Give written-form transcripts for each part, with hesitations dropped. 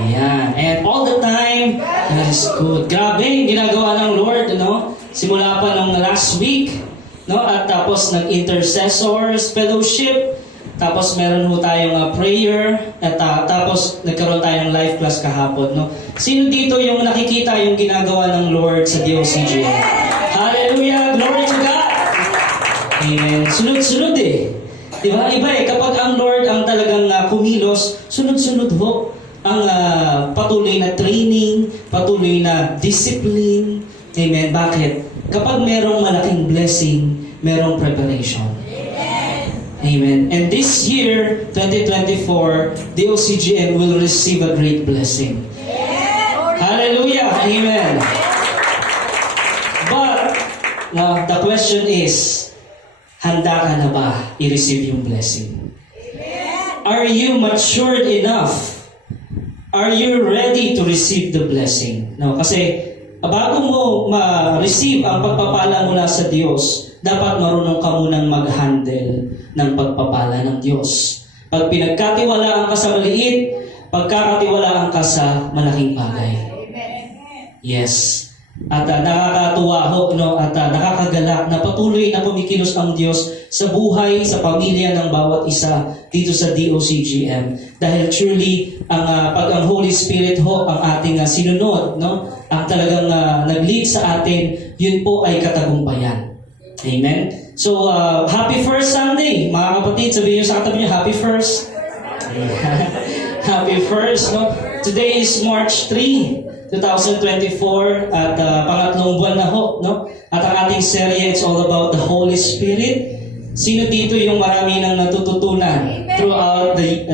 Ayan. And all the time, that is good. Grabe yung ginagawa ng Lord, no? Simula pa nung last week, no? At tapos nag-intercessors fellowship. Tapos meron ho tayong prayer. At tapos nagkaroon tayong live class kahapon, no? Sino dito yung nakikita yung ginagawa ng Lord sa DOCG? Hallelujah! Glory to God! Amen. Sunod-sunod eh. Diba? Iba eh. Kapag ang Lord ang talagang kumilos, sunod-sunod ho ang patuloy na training, patuloy na discipline. Amen. Bakit? Kapag merong malaking blessing, merong preparation. Amen. And this year, 2024, the OCGN will receive a great blessing. Hallelujah. Amen. But, now, the question is, handa ka na ba i-receive yung blessing? Are you matured enough? Are you ready to receive the blessing? No, kasi bago mo ma-receive ang pagpapala mula sa Diyos, dapat marunong ka munang mag-handle ng pagpapala ng Diyos. Pag pinagkatiwalaan ka sa maliit, pagkakatiwalaan ka sa malaking bagay. Yes. At nakakatuwa ho, no? At nakakagalak na patuloy na kumikilos ang Diyos sa buhay, sa pamilya ng bawat isa dito sa DOCGM. Dahil truly, pag ang Holy Spirit ho, ang ating sinunod, no? Ang talagang nag-lead sa atin, yun po ay katagumpayan. Amen? So, happy first Sunday, mga kapatid. Sabihin nyo sa katabi nyo, happy first. Happy first, no? Today is March 3. 2024 at pangatlong buwan na ho, no? At ang ating serye, it's all about the Holy Spirit. Sino dito yung marami nang natututunan throughout the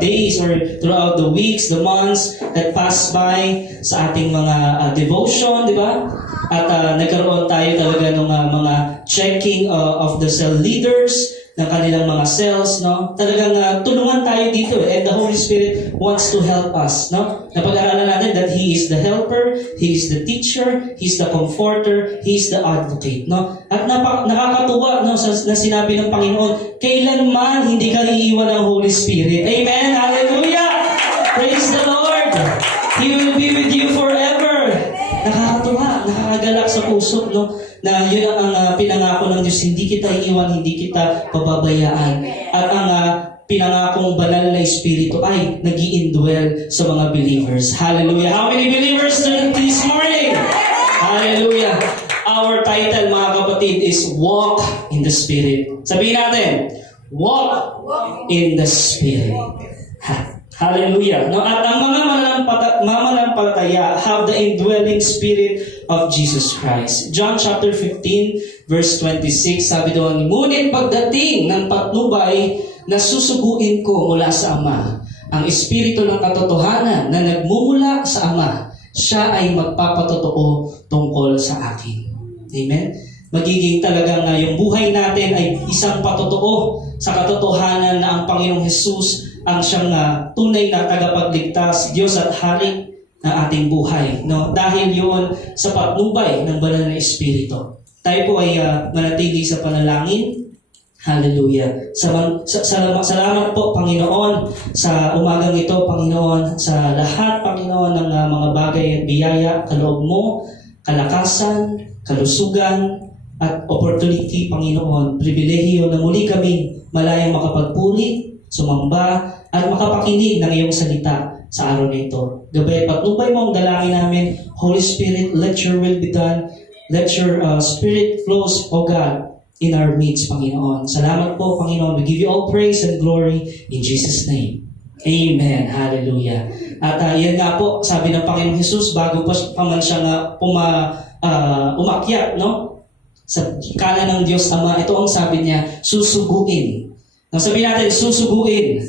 days or throughout the weeks, the months that pass by sa ating mga devotion, di ba? At nagkaroon tayo talaga ng mga checking of the cell leaders, ng kanilang mga cells, no? Talagang tulungan tayo dito, and the Holy Spirit wants to help us, no? Napag-aralan natin that He is the helper, He is the teacher, He is the comforter, He is the advocate, no? At nakakatuwa, no, na sinabi ng Panginoon, kailanman hindi ka iiwan ng Holy Spirit. Amen? Hallelujah! Praise the Lord! He will be with you forever. Nakakatuwa, nakakagalak sa puso, no? Na yun ang pinangako ng Diyos, hindi kita iiwan, hindi kita pababayaan. At ang pinangakong banal na Espiritu ay nag-i-indwell sa mga believers. Hallelujah! How many believers this morning? Hallelujah! Our title, mga kapatid, is Walk in the Spirit. Sabihin natin, Walk in the Spirit. Hallelujah! No, at ang mga mananampalataya have the indwelling Spirit of Jesus Christ. John chapter 15, verse 26, sabi doon, ngunit pagdating ng patnubay na susuguin ko mula sa Ama, ang Espiritu ng katotohanan na nagmumula sa Ama, siya ay magpapatotoo tungkol sa akin. Amen? Magiging talagang yung buhay natin ay isang patotoo sa katotohanan na ang Panginoong Hesus ang siyang tunay na tagapagligtas, Diyos at Hari na ating buhay. No? Dahil yun sa patnubay ng banal na Espiritu. Tayo po ay manatili sa panalangin. Hallelujah. Salamat po, Panginoon, sa umagang ito, Panginoon, sa lahat, Panginoon, ng mga bagay at biyaya, kaloob mo, kalakasan, kalusugan, at opportunity, Panginoon, pribilehiyo na muli kami malayang makapagpuri, sumamba, at makapakinig ng iyong salita sa araw na ito. Gabay, patnubay mo ang dalangin namin. Holy Spirit, let your will be done. Let your Spirit flows, O God, in our midst, Panginoon. Salamat po, Panginoon. We give you all praise and glory in Jesus' name. Amen. Hallelujah. At yan nga po, sabi ng Panginoong Jesus, bago pa man siya umakyat, no? Sa kanan ng Diyos Ama, ito ang sabi niya, susuguin. No, sabi natin, susuguin.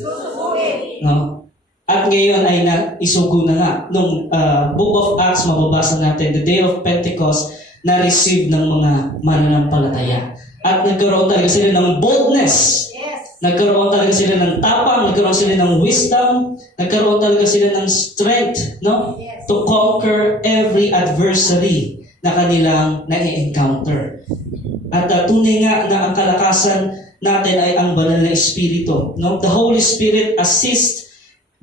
No? At ngayon ay isugo na nga. Nung Book of Acts, mababasa natin, the day of Pentecost, na-receive ng mga mananampalataya. At nagkaroon talaga sila ng boldness. Nagkaroon talaga sila ng tapang, nagkaroon sila ng wisdom, nagkaroon talaga sila ng strength, no? To conquer every adversary na kanilang na-encounter. At tunay nga na ang kalakasan natin ay ang banal na Espiritu. No? The Holy Spirit assists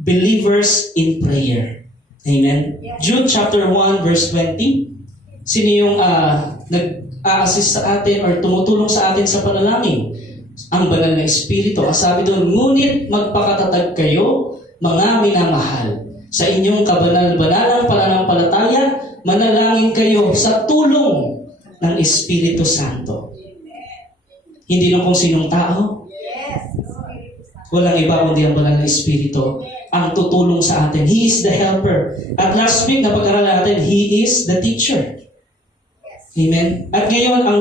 believers in prayer. Amen? Jude chapter 1 verse 20. Sino yung nag-a-assist sa atin or tumutulong sa atin sa panalangin? Ang banal na Espiritu. Ang sabi doon, ngunit magpakatatag kayo, mga minamahal. Sa inyong kabanal-banalang pananampalataya, manalangin kayo sa tulong ng Espiritu Santo. Hindi lang kung sinong tao. Walang iba kundi ang banal na Espiritu ang tutulong sa atin. He is the helper. At last week, napag-aralan natin, He is the teacher. Amen? At ngayon, ang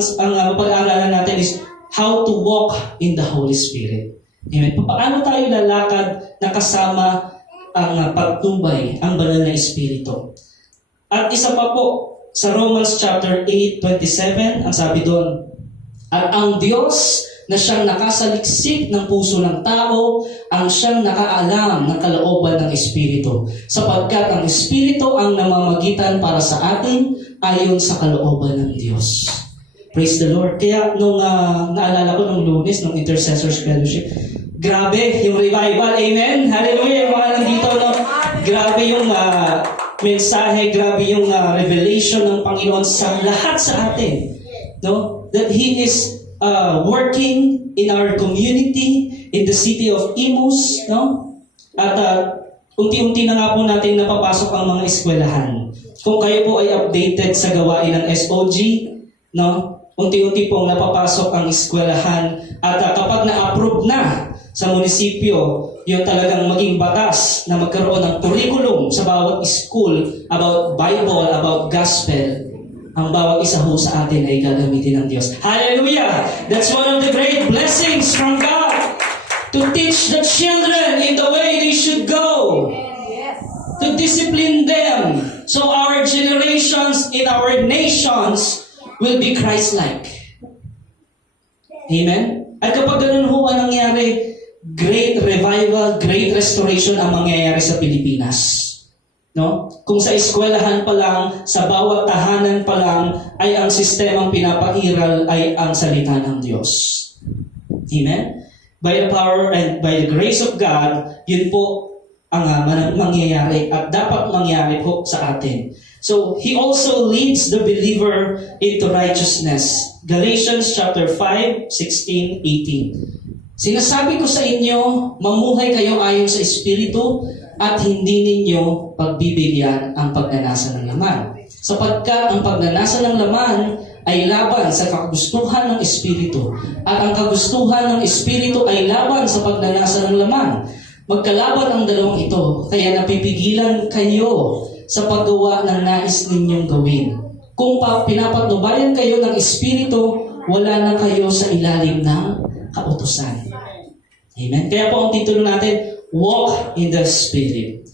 pag-aaralan natin is how to walk in the Holy Spirit. Amen? Paano tayo lalakad na kasama ang pagtumbay, ang banal na Espiritu? At isa pa po, sa Romans chapter 8:27, ang sabi doon, at ang Diyos na siyang nakasaliksik ng puso ng tao, ang siyang nakaalam ng kalooban ng Espiritu. Sapagkat ang Espiritu ang namamagitan para sa atin ayon sa kalooban ng Diyos. Praise the Lord. Kaya nung naalala ko nung Lunes, nung Intercessors Fellowship, grabe yung revival. Amen? Hallelujah. Yung mga nandito, no? Grabe yung mensahe, grabe yung revelation ng Panginoon sa lahat sa atin. No? That He is working in our community, in the city of Imus, no? At unti-unti na nga po natin napapasok ang mga eskwelahan. Kung kayo po ay updated sa gawain ng SOG, no? Unti-unti pong napapasok ang eskwelahan at kapag na-approve na sa munisipyo, yung talagang maging batas na magkaroon ng curriculum sa bawat school about Bible, about gospel, ang bawat isa ho sa atin ay gagamitin ng Diyos. Hallelujah! That's one of the great blessings from God. To teach the children in the way they should go. To discipline them. So our generations in our nations will be Christ-like. Amen? At kapag ganun ho ang nangyari, great revival, great restoration ang mangyayari sa Pilipinas. No? Kung sa eskwelahan pa lang, sa bawat tahanan pa lang, ay ang sistemang pinapairal ay ang salita ng Diyos. Amen? By the power and by the grace of God, yun po ang mangyayari at dapat mangyari po sa atin. So, He also leads the believer into righteousness. Galatians chapter 5, 16, 18. Sinasabi ko sa inyo, mamuhay kayo ayon sa Espiritu at hindi ninyo pagbibigyan ang pagnanasa ng laman. Sapagkat ang pagnanasa ng laman ay laban sa kagustuhan ng Espiritu at ang kagustuhan ng Espiritu ay laban sa pagnanasa ng laman. Magkalaban ang dalawang ito, kaya napipigilan kayo sa paggawa ng nais ninyong gawin. Kung pinapatnubayan kayo ng Espiritu, wala na kayo sa ilalim ng kautusan. Amen? Kaya po ang titulo natin, Walk in the Spirit.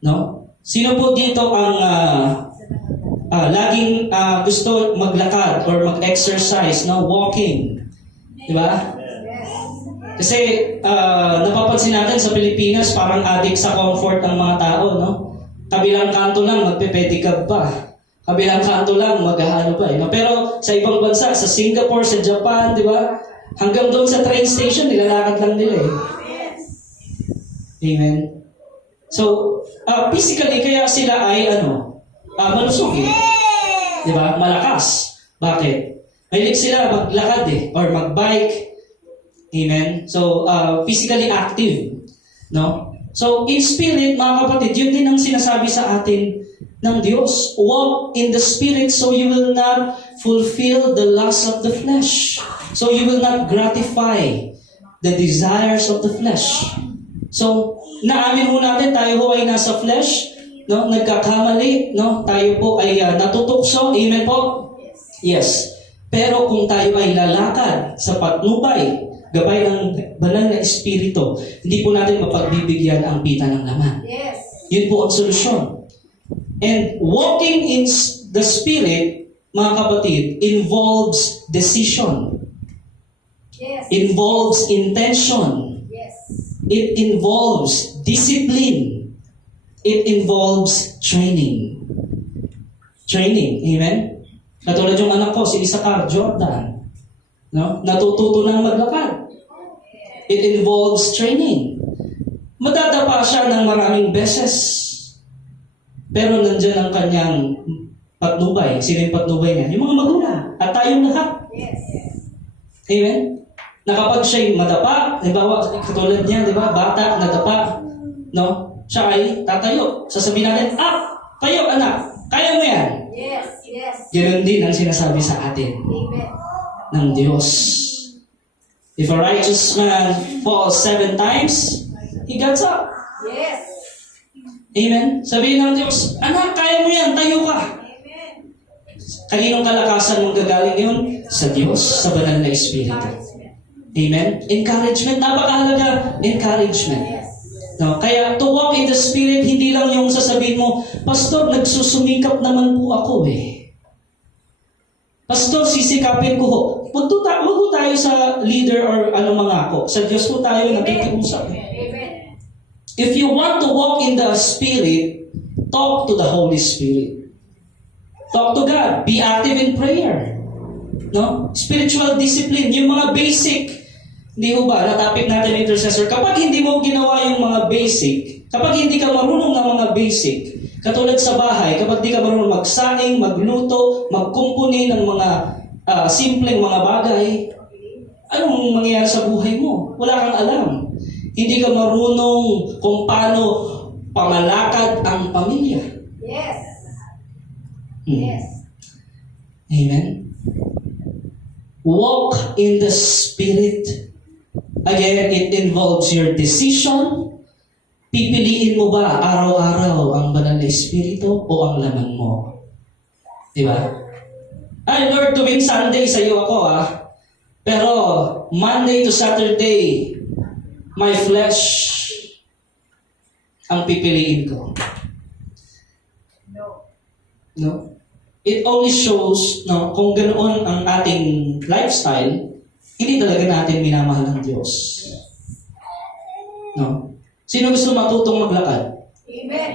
No? Sino po dito ang laging gusto maglakad or mag-exercise, no? Walking. Diba? Kasi napapansin natin sa Pilipinas, parang addict sa comfort ng mga tao, no? Kabilang kanto lang, magpe-pedicab pa. Kabilang kanto lang, mag-ano pa. No? Pero sa ibang bansa, sa Singapore, sa Japan, di ba? Hanggang doon sa train station, nilalakad lang nila eh. Amen? So, physically, kaya sila ay malusog eh. Di ba? Malakas. Bakit? Mahilig sila maglakad eh, or magbike. Amen? So, physically active. No? So, in spirit, mga kapatid, yun din ang sinasabi sa atin ng Diyos. Walk in the Spirit so you will not fulfill the lust of the flesh. So, you will not gratify the desires of the flesh. So, naamin ho natin, tayo ho ay nasa flesh, no? Nagkakamali, no? Tayo po ay natutukso. Amen po? Yes. Pero kung tayo ay lalakad sa patnubay, gabay ng banal na Espiritu, hindi po natin mapagbibigyan ang pita ng laman. Yes. Yun po ang solusyon. And walking in the Spirit, mga kapatid, involves decision. Yes. Involves intention. Yes. It involves discipline. It involves training. Training. Amen? Katulad yung anak ko, si Isaac Jordan. No? Natututo ng maglakad. It involves training. Madadapa siya ng maraming beses. Pero nandyan ang kanyang patnubay. Sino yung patnubay niya? Yung mga magulang. At tayong lahat. Yes. Amen? Na kapag siya'y madapa, halimbawa, katulad niya, di ba? Bata, nadapa, no? Siya ay tatayo. Sasabihin natin, tayo anak, kaya mo yan. Yes. Yes. Ganon din ang sinasabi sa atin Amen. ng Diyos. If a righteous man falls 7 times, he gets up. Yes. Amen? Sabihin ng Diyos, anak, kaya mo yan, tayo ka. Amen. Kaninong kalakasan mong gagaling yun? Sa Diyos, sa banal na Espiritu. Amen? Encouragement, napakahalaga, encouragement. Yes. No? Kaya to walk in the Spirit, hindi lang yung sasabihin mo, Pastor, nagsusumikap naman po ako eh. Pastor, sisikapin ko ho. Huwag po tayo sa leader or ano mga ako. Sa Diyos po tayo nakikiusap. Amen. If you want to walk in the Spirit, talk to the Holy Spirit. Talk to God. Be active in prayer. No? Spiritual discipline, yung mga basic. Hindi ho ba, natapik natin intercessor, kapag hindi mo ginawa yung mga basic, kapag hindi ka marunong ng mga basic, katulad sa bahay, kapag hindi ka marunong magsaing, magluto, magkumpuni ng mga simpleng mga bagay, anong mangyayari sa buhay mo? Wala kang alam. Hindi ka marunong kung paano pamalakad ang pamilya. Yes. Hmm. Yes. Amen? Walk in the Spirit. Again, it involves your decision. Pipiliin mo ba araw-araw ang banal na Espiritu o ang laman mo? Di ba? Ay, Lord, tuwing Sunday sa'yo ako Pero Monday to Saturday, my flesh ang pipiliin ko. No. No? It only shows kung ganoon ang ating lifestyle, hindi talaga natin minamahal ang Diyos. No? Sino gusto matutong maglakad? Amen.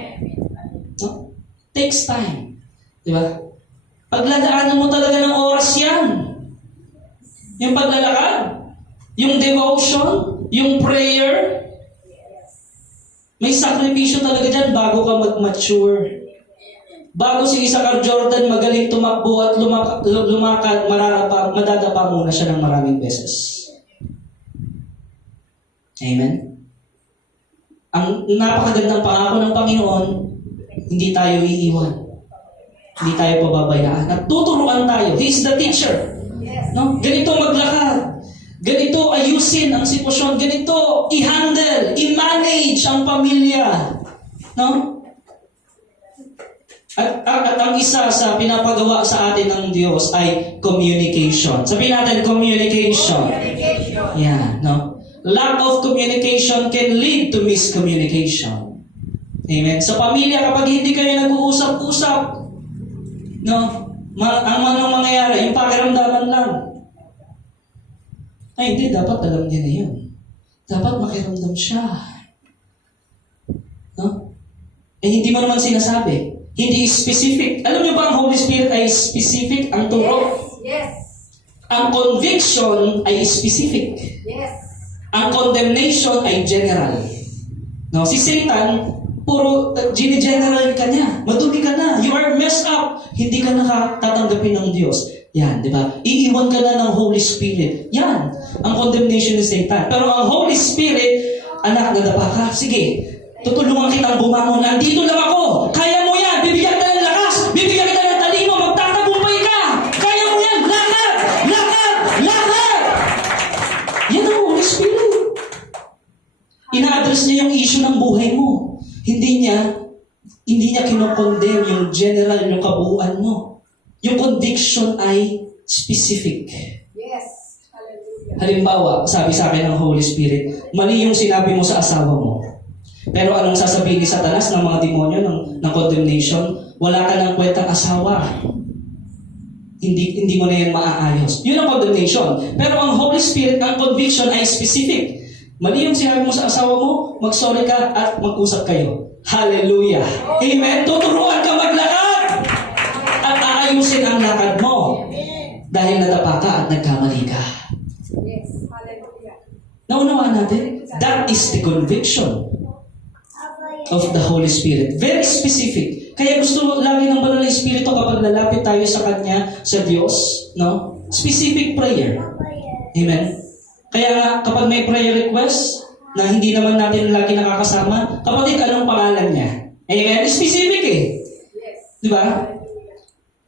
No? Takes time. Di ba? Pagladaanan mo talaga ng oras yan. Yung paglalakad, yung devotion, yung prayer, may sakripisyo talaga dyan bago ka mag-mature. Bago si Isaac Jordan magaling tumakbo at lumakad, madadapa muna siya ng maraming beses. Amen? Ang napakagandang pangako ng Panginoon, hindi tayo iiwan. Hindi tayo pababayaan. At tuturuan tayo. He is the teacher. Yes. No? Ganito maglakad. Ganito ayusin ang sitwasyon. Ganito i-handle, i-manage ang pamilya. No? At ang isa sa pinapagawa sa atin ng Diyos ay communication. Sabihin natin, communication. Communication. Yeah, no? Lack of communication can lead to miscommunication. Amen? Sa pamilya, kapag hindi kayo nag-uusap-usap, no? Anong mangyayari? Yung pakiramdaman lang. Ay, hindi. Dapat alam niya na yun. Dapat makiramdam siya. No? Eh, hindi mo naman sinasabi. Hindi specific. Alam niyo ba ang Holy Spirit ay specific? Ang turo. Yes. Ang conviction ay specific. Yes. Ang condemnation ay general. No, si Satan, puro gini-general ka niya. Madumi ka na. You are messed up. Hindi ka nakatatanggapin ng Diyos. Yan, di ba? Iiwan ka na ng Holy Spirit. Yan, ang condemnation ni Satan. Pero ang Holy Spirit, anak, nadapa ka. Sige, tutulungan kitang bumangon. Andito lang ako. Kaya mo yan. Bibigyan kita ng lakas. Bibigyan kita ng talino. Magtatagumpay ka. Kaya mo yan. Lakad! Lakad! Lakad! Yan ang Holy Spirit. Ina-address niya yung issue ng buhay mo. Hindi niya kinokondem yung general, yung kabuuan mo. Yung conviction ay specific. Yes. Hallelujah. Halimbawa, sabi sa akin ng Holy Spirit, mali yung sinabi mo sa asawa mo. Pero anong sasabihin ni Satanas ng mga demonyo ng condemnation? Wala ka ng kwentang asawa. Hindi mo na yan maaayos. Yun ang condemnation. Pero ang Holy Spirit, ang conviction ay specific. Mali yung sinabi mo sa asawa mo, mag-sorry ka at mag-usap kayo. Hallelujah. Amen. Tuturuan ka maglakad at aayusin ang lakad mo dahil nadapa ka at nagkamali ka. Yes. Hallelujah. Naunawaan natin? That is the conviction. of the Holy Spirit. Very specific. Kaya gusto lagi ng banal na Espiritu kapag lalapit tayo sa Kanya, sa Diyos, no? Specific prayer. Amen? Kaya nga, kapag may prayer request, na hindi naman natin lagi nakakasama, kapatid, anong pangalan niya? Amen? Specific eh. Di ba?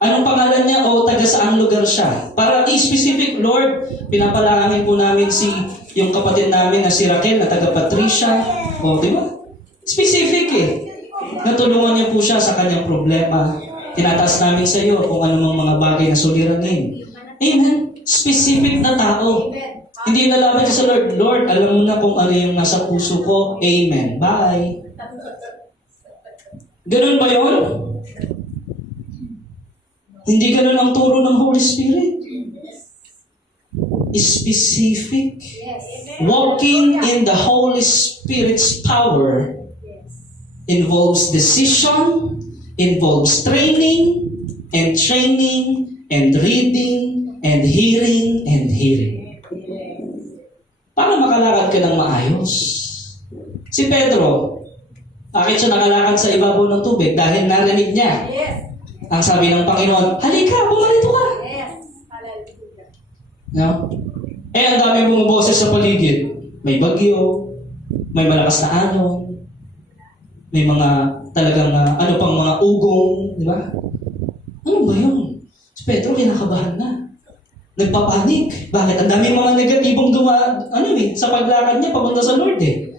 Anong pangalan niya o taga saang lugar siya? Para i-specific, Lord, pinapalangin po namin yung kapatid namin na si Raquel na taga Patricia. O, di ba? Specific eh. Natulungan niya po siya sa kanyang problema. Tinataas namin sa iyo kung anumang mga bagay na suliranin. Amen? Specific na tao. Hindi na lamang sa Lord, Lord, alam mo na kung ano yung nasa puso ko. Amen. Bye. Ganun ba yun? Hindi ganun ang turo ng Holy Spirit. Specific. Walking in the Holy Spirit's power involves decision, involves training, and reading, and hearing. Para makalakad ka ng maayos. Si Pedro, bakit siya nakalakad sa ibabaw ng tubig? Dahil narinig niya. Ang sabi ng Panginoon, halika, bumarito ka. No? Ang dami bumuboses sa paligid. May bagyo, may malakas na alon, may mga talagang ano pang mga ugong, di ba? Ano ba yun? Si Pedro kinakabahan na. Nagpapanik. Bakit? Ang daming mga negatibong sa paglakad niya papunta sa Lord eh.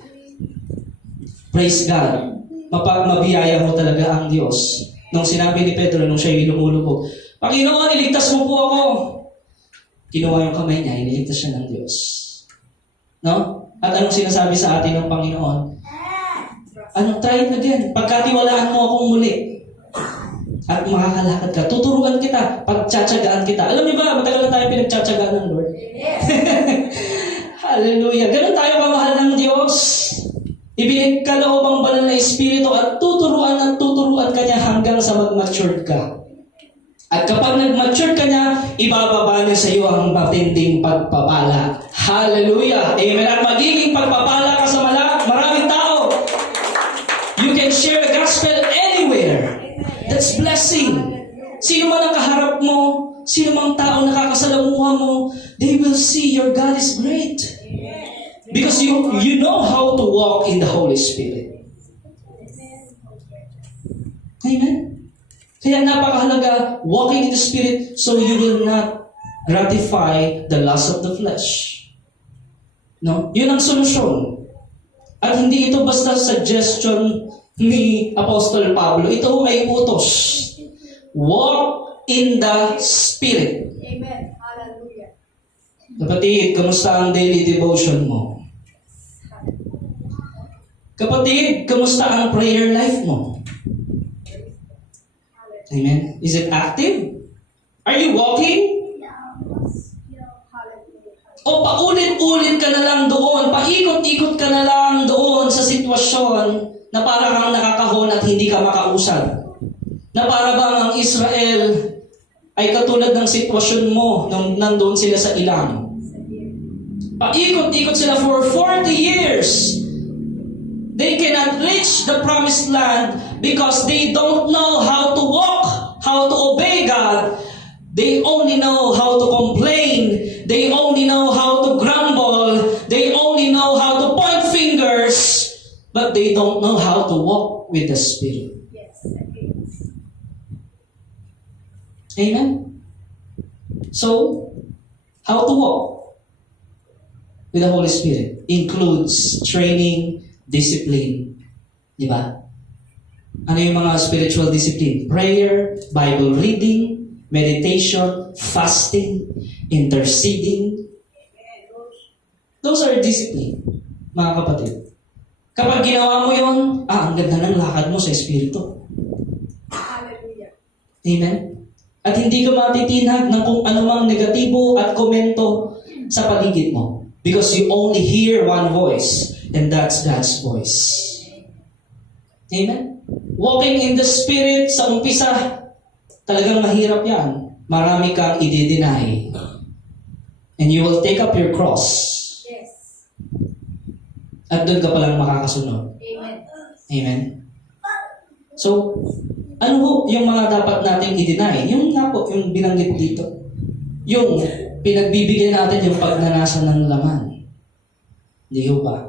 Praise God. Mabiyaya mo talaga ang Diyos. Nung sinabi ni Pedro, nung siya lumulubog, Panginoon, iligtas mo po ako. Kinuha yung kamay niya, iniligtas siya ng Diyos. No? At anong sinasabi sa atin ng Panginoon? Try it again. Pagkatiwalaan mo akong muli. At makakalakad ka. Tuturuan kita. Pagtsatsagaan kita. Alam niyo ba, matagal na tayo pinagtsatsagaan ng Lord? Hallelujah. Ganun tayo kamahal ng Diyos. Ibinigkaloob ang banal na Espiritu at tuturuan ka niya hanggang sa mag-mature ka. At kapag nag-mature ka niya, ibababa niya sa iyo ang matinding pagpapala. Hallelujah. Amen. At magiging pagpapala ka sa maraming tao. You can share the gospel anywhere. That's blessing. Sino man ang kaharap mo, sino mang tao nakakasalamuha mo, they will see your God is great. Because you know how to walk in the Holy Spirit. Amen? Kaya napakahalaga, walking in the Spirit so you will not gratify the lust of the flesh. No? Yun ang solusyon. At hindi ito basta suggestion ni Apostol Pablo. Ito ay utos. Walk in the Spirit. Amen. Hallelujah. Kapatid, kamusta ang daily devotion mo? Kapatid, kamusta ang prayer life mo? Amen? Is it active? Are you walking? O paulit-ulit ka na lang doon, paikot-ikot ka na lang doon sa sitwasyon na para kang nakakahon at hindi ka makausad. Na para bang ang Israel ay katulad ng sitwasyon mo nung nandoon sila sa ilang. Paikot-ikot sila for 40 years. They cannot reach the promised land because they don't know how to walk, how to obey God. They only know how to complain. They only know how to grumble. They only know how to point fingers. But they don't know how to walk with the Spirit. Yes. Amen? So, how to walk with the Holy Spirit includes training, discipline. Di ba? Ano yung mga spiritual discipline? Prayer, Bible reading, meditation, fasting, interceding. Those are discipline, mga kapatid. Kapag ginawa mo yun, ang ganda ng lakad mo sa Espiritu. Hallelujah. Amen? At hindi ka matitinag ng kung anumang negatibo at komento sa paligid mo. Because you only hear one voice, and that's God's voice. Amen? Walking in the Spirit sa umpisa, talagang mahirap yan. Marami kang i-deny. And you will take up your cross. Yes. At doon ka palang makakasunod. Amen. Amen? So, ano ho yung mga dapat nating i-deny? Yung nga po, yung binanggit dito. Yung pinagbibigyan natin yung pagnanasa ng laman. Hindi ho ba?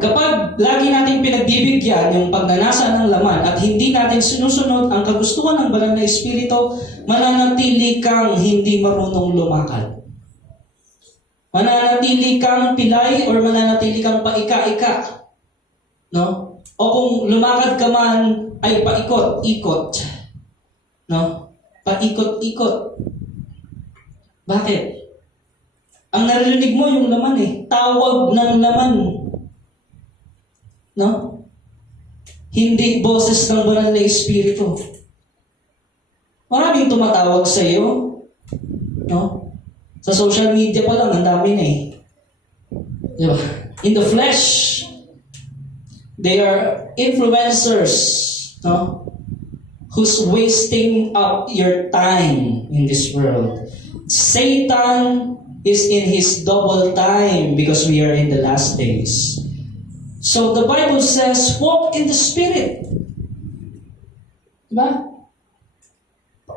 Kapag lagi nating pinagbibigyan yung pagnanasa ng laman at hindi natin sinusunod ang kagustuhan ng banal na Espiritu, mananatili kang hindi marunong lumakad. Mananatili kang pilay or mananatili kang paika-ika. No? O kung lumakad ka man, ay paikot-ikot. No? Paikot-ikot. Bakit? Ang narinig mo yung laman eh. Tawag ng laman. No? Hindi boses ng banal na Espiritu. Maraming tumatawag sa iyo. No? Sa social media pa lang, ang dami na eh. Di ba? In the flesh, they are influencers, no? Who's wasting up your time in this world. Satan is in his double time because we are in the last days. So the Bible says, walk in the Spirit. Diba?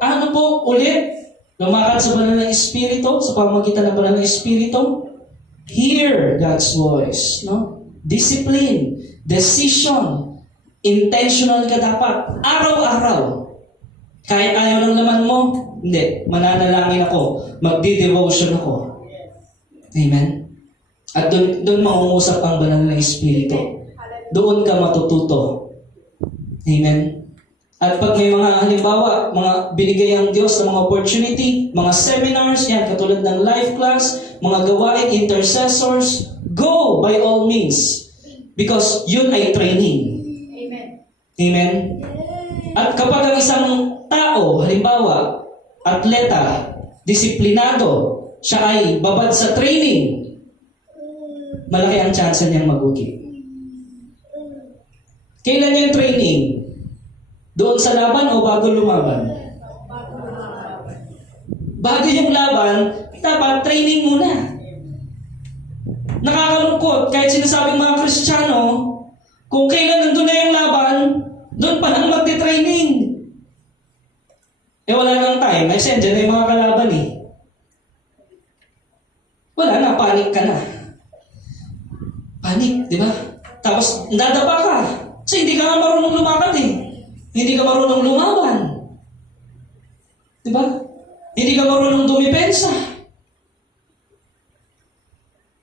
Ano po ulit? Lumakad sa banal na Espiritu, sa pamamagitan ng banal na Espiritu. Hear God's voice. No? Discipline, decision, intentional ka dapat. Araw-araw. Kahit ayaw ng laman mo, hindi. Mananalangin ako. Magdi-devotion ako. Amen? At doon mangungusap ang banal na Espiritu. Doon ka matututo. Amen? At pag may mga halimbawa, mga binigay ang Diyos ng mga opportunity, mga seminars, yan, katulad ng life class, mga gawain, intercessors, go by all means. Because yun ay training. Amen. Amen? At kapag ang isang tao, halimbawa, atleta, disiplinado, siya ay babad sa training, malaki ang chance niyang magugi. Kailan yung training? Doon sa laban o bago lumaban? Bago yung laban, dapat training muna. Nakakalungkot, kahit sinasabing mga Kristiyano, kung kailan nandun na yung laban, doon pa lang magte-training. Wala nang time. Ay, dyan na yung mga kalaban eh. Wala na, panic ka na. Panic, di ba? Tapos, nadapa ka. Kasi hindi ka nga marunong lumakad eh. Hindi ka marunong lumaban. Di ba? Hindi ka marunong dumipensa.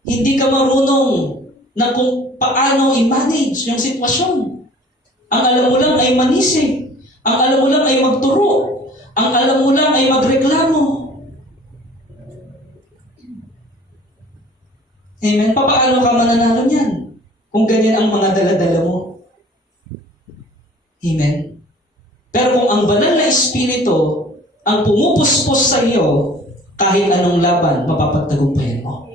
Hindi ka marunong na kung paano i-manage yung sitwasyon. Ang alam mo lang ay manisi. Ang alam mo lang ay magturo. Ang alam mo lang ay magreklamo. Amen? Paano ka mananalo niyan? Kung ganyan ang mga dala-dala mo. Amen? Pero kung ang banal na Espiritu ang pumupuspos sa iyo, kahit anong laban, mapapagtagumpayan mo.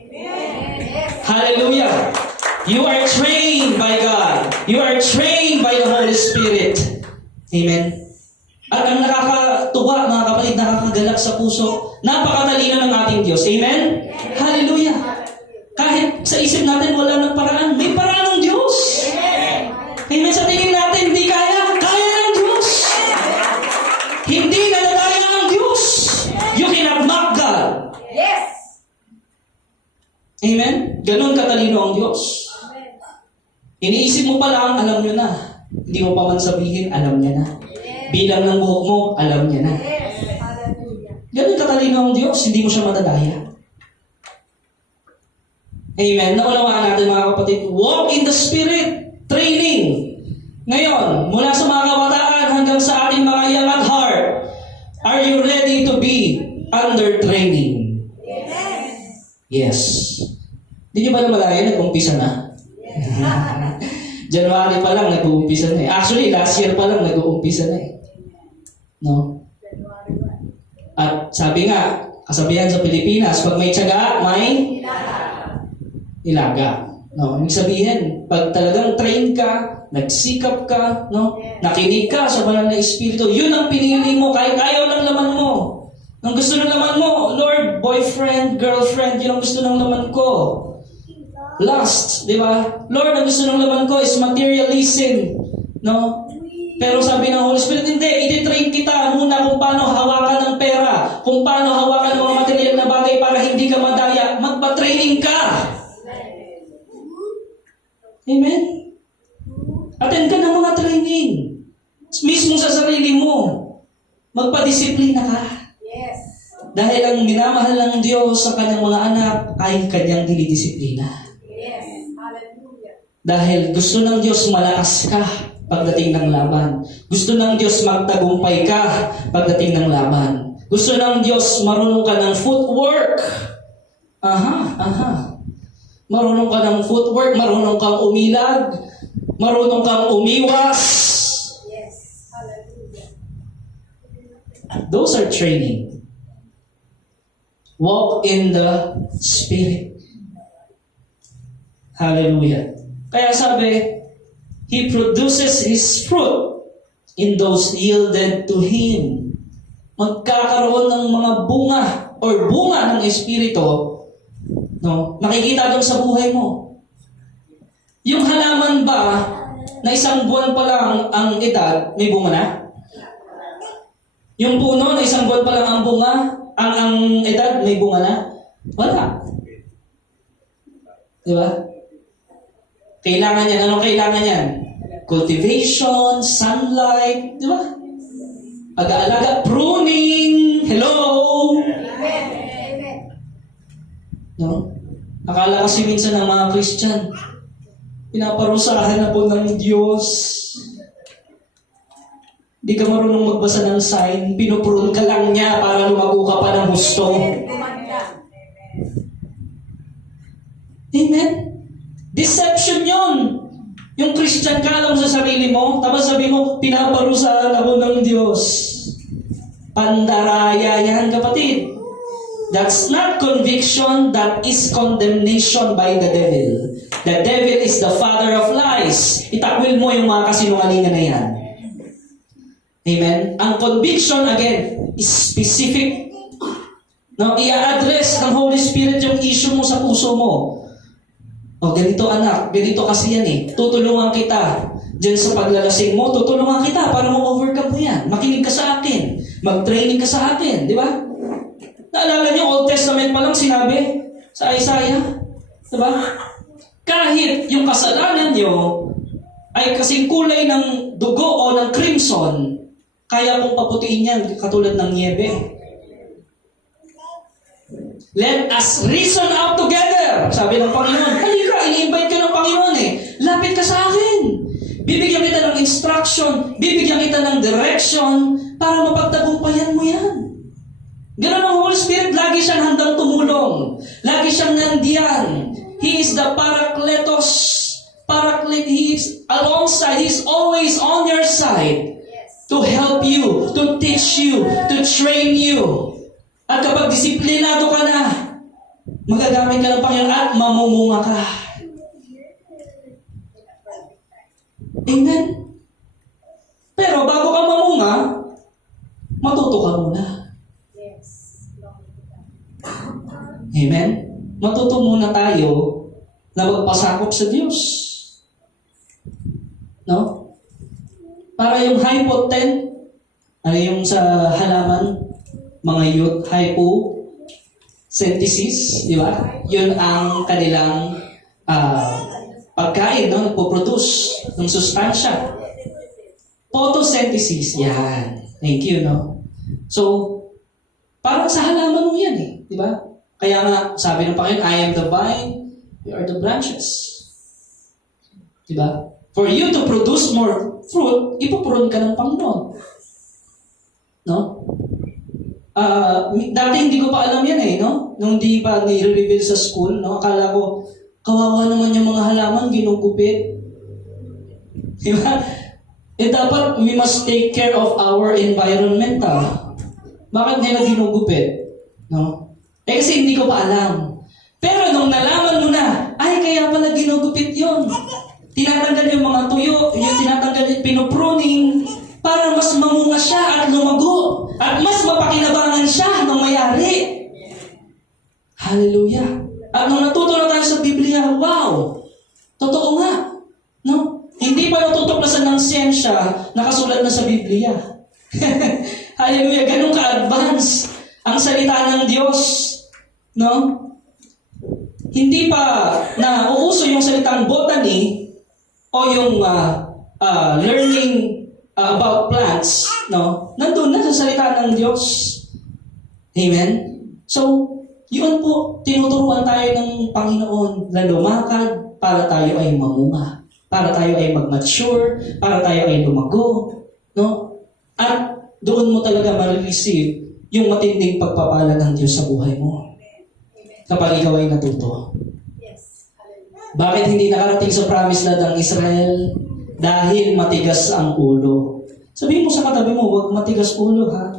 Hallelujah! You are trained by God. You are trained by the Holy Spirit. Amen? At ang nakakatuwa, mga kapatid, nakakagalak sa puso, napakatalino ng ating Diyos. Amen? Hallelujah! Kahit sa isip natin wala ng paraan, may paraan ng Diyos. Amen? Sa tingin natin, hindi kaya. Kaya ng Diyos. Hindi na nadaya ang Diyos. You cannot mock God. Yes. Amen? Ganon katalino ang Diyos. Iniisip mo pa lang, alam nyo na. Hindi mo pa man sabihin, alam niya na. Bilang ng buhok mo, alam niya na. Yes. Hallelujah. Ganon katalino ang Diyos, hindi mo siya madadaya. Amen? Naunawaan natin mga kapatid, walk in the Spirit, training. Ngayon, mula sa mga kabataan hanggang sa ating mga young at heart, are you ready to be under training? Yes. Hindi nyo ba na malaya, nag-umpisa na? January pa lang, nag-uumpisa na eh. Actually, last year pa lang, nag-uumpisa na eh. No? At sabi nga, kasabihan sa Pilipinas, pag may tiyaga, may ilaga. No? Ibig sabihin, pag talagang trained ka, nagsikap ka, no? Nakinig ka sa banal na Espiritu, yun ang pinili mo kahit ayaw ng laman mo. Ang gusto ng laman mo, Lord, boyfriend, girlfriend, yun ang gusto ng laman ko. Lust, di ba? Lord, ang gusto ng laman ko is materialism. No? Pero sabi ng Holy Spirit, hindi, ititrain kita muna kung paano hawakan ng pera, kung paano hawakan ng mga material na bagay para hindi ka madaya. Magpa-training ka. Amen? Attend ka ng mga training. Mismo sa sarili mo. Magpa-disiplina ka. Yes. Dahil ang minamahal ng Diyos sa kanyang mga anak ay kanyang dinidisiplina. Yes. Hallelujah. Dahil gusto ng Diyos malakas ka pagdating ng laban. Gusto ng Diyos magtagumpay ka pagdating ng laban. Gusto ng Diyos marunong ka ng footwork. Marunong ka ng footwork, marunong kang umilag, marunong kang umiwas. Yes. Hallelujah. Those are training. Walk in the Spirit. Hallelujah. Kaya sabi, He produces His fruit in those yielded to Him. Magkakaroon ng mga bunga or bunga ng Espiritu, no? Makikita doon sa buhay mo. Yung halaman ba na isang buwan pa lang ang edad, may bunga na? Yung puno na isang buwan pa lang ang bunga, ang edad, may bunga na? Wala. Di ba? Kailangan yan. Anong kailangan yan? Cultivation, sunlight, di ba? Pag-aalaga, pruning, hello! Amen. Amen. No? Akala kasi minsan ng mga Christian, pinaparusahan na po ng Diyos. Di ka marunong magbasa ng sign, pinuprune ka lang niya para lumago ka pa ng gusto. Gumanda. Amen? Deception yun. Yung Christian ka, alam mo sa sarili mo, tapos sabi mo, pinaparusahan ako ng Diyos. Pandaraya yan, kapatid. That's not conviction, that is condemnation by the devil. The devil is the father of lies. Itakwil mo yung mga kasinungalingan na yan. Amen? Ang conviction, again, is specific. No, i-address ng Holy Spirit yung issue mo sa puso mo. O, ganito anak, ganito kasi yan eh. Tutulungan kita dyan sa paglalasing mo. Tutulungan kita para ma-overcome mo yan. Makinig ka sa akin. Mag-training ka sa akin. Di ba? Naalala niyo, Old Testament pa lang sinabi sa Isaiah. Di ba? Kahit yung kasalanan niyo ay kasing kulay ng dugo o ng crimson, kaya kong paputiin yan katulad ng niebe. Let us reason out together. Sabi ng Panginoon, halika, ini-invite ka ng Panginoon eh. Lapit ka sa akin. Bibigyan kita ng instruction, bibigyan kita ng direction para mapagtagumpayan mo yan. Ganun ang Holy Spirit, lagi siyang handang tumulong. Lagi siyang nandiyan. He is the Parakletos. Paraclete, He is alongside. He is always on your side to help you, to teach you, to train you. At kapag disiplinado ka na, magagamit ka ng Panginoon at mamumunga ka. Amen? Pero bago ka mamunga, matuto ka muna. Yes. Amen? Matuto muna tayo na magpasakop sa Diyos. No? Para yung hypotent, ano yung sa halaman, mga youth, hyposynthesis, di ba? Yun ang kanilang pagkain, no? Nagpo-produce ng sustansya. Photosynthesis, yan. Thank you, no? So, parang sa halaman mo yan eh, di ba? Kaya nga, sabi ng Panginoon, I am the vine, you are the branches. Di ba? For you to produce more fruit, ipupuron ka ng Panginoon. No? Dati hindi ko pa alam yan eh, no? Nung di pa ni-reveal sa school, no? Akala ko, kawawa naman yung mga halaman, ginugupit. Di ba? Eh dapat, we must take care of our environment, Bakit nila ginugupit? No? Eh kasi hindi ko pa alam. Pero nung nalaman mo na, ay kaya pala ginugupit yun. Tinatanggal yung mga tuyo, yung tinatanggal yung pinupruning, para mas mamunga siya at lumago. At mas mapakinabangan siya ng mayari. Hallelujah. At nung natuto na tayo sa Biblia, wow! Totoo nga. No? Hindi pa natutuklasan ng siyensya, nakasulat sa Biblia. Hallelujah, ganun ka-advance ang salita ng Diyos. No? Hindi pa na uuso yung salitang botany o yung learning about plants, no? Nandun na sa salita ng Diyos. Amen? So, yun po, tinuturuan tayo ng Panginoon na lumakad para tayo ay mamunga, para tayo ay mag-mature, para tayo ay lumago, no? At doon mo talaga ma-receive yung matinding pagpapala ng Diyos sa buhay mo. Kapag ikaw ay natuto. Yes. Hallelujah. Bakit hindi nakarating sa promised land ang Israel? Dahil matigas ang ulo. Sabihin mo sa katabi mo, huwag matigas ulo, ha?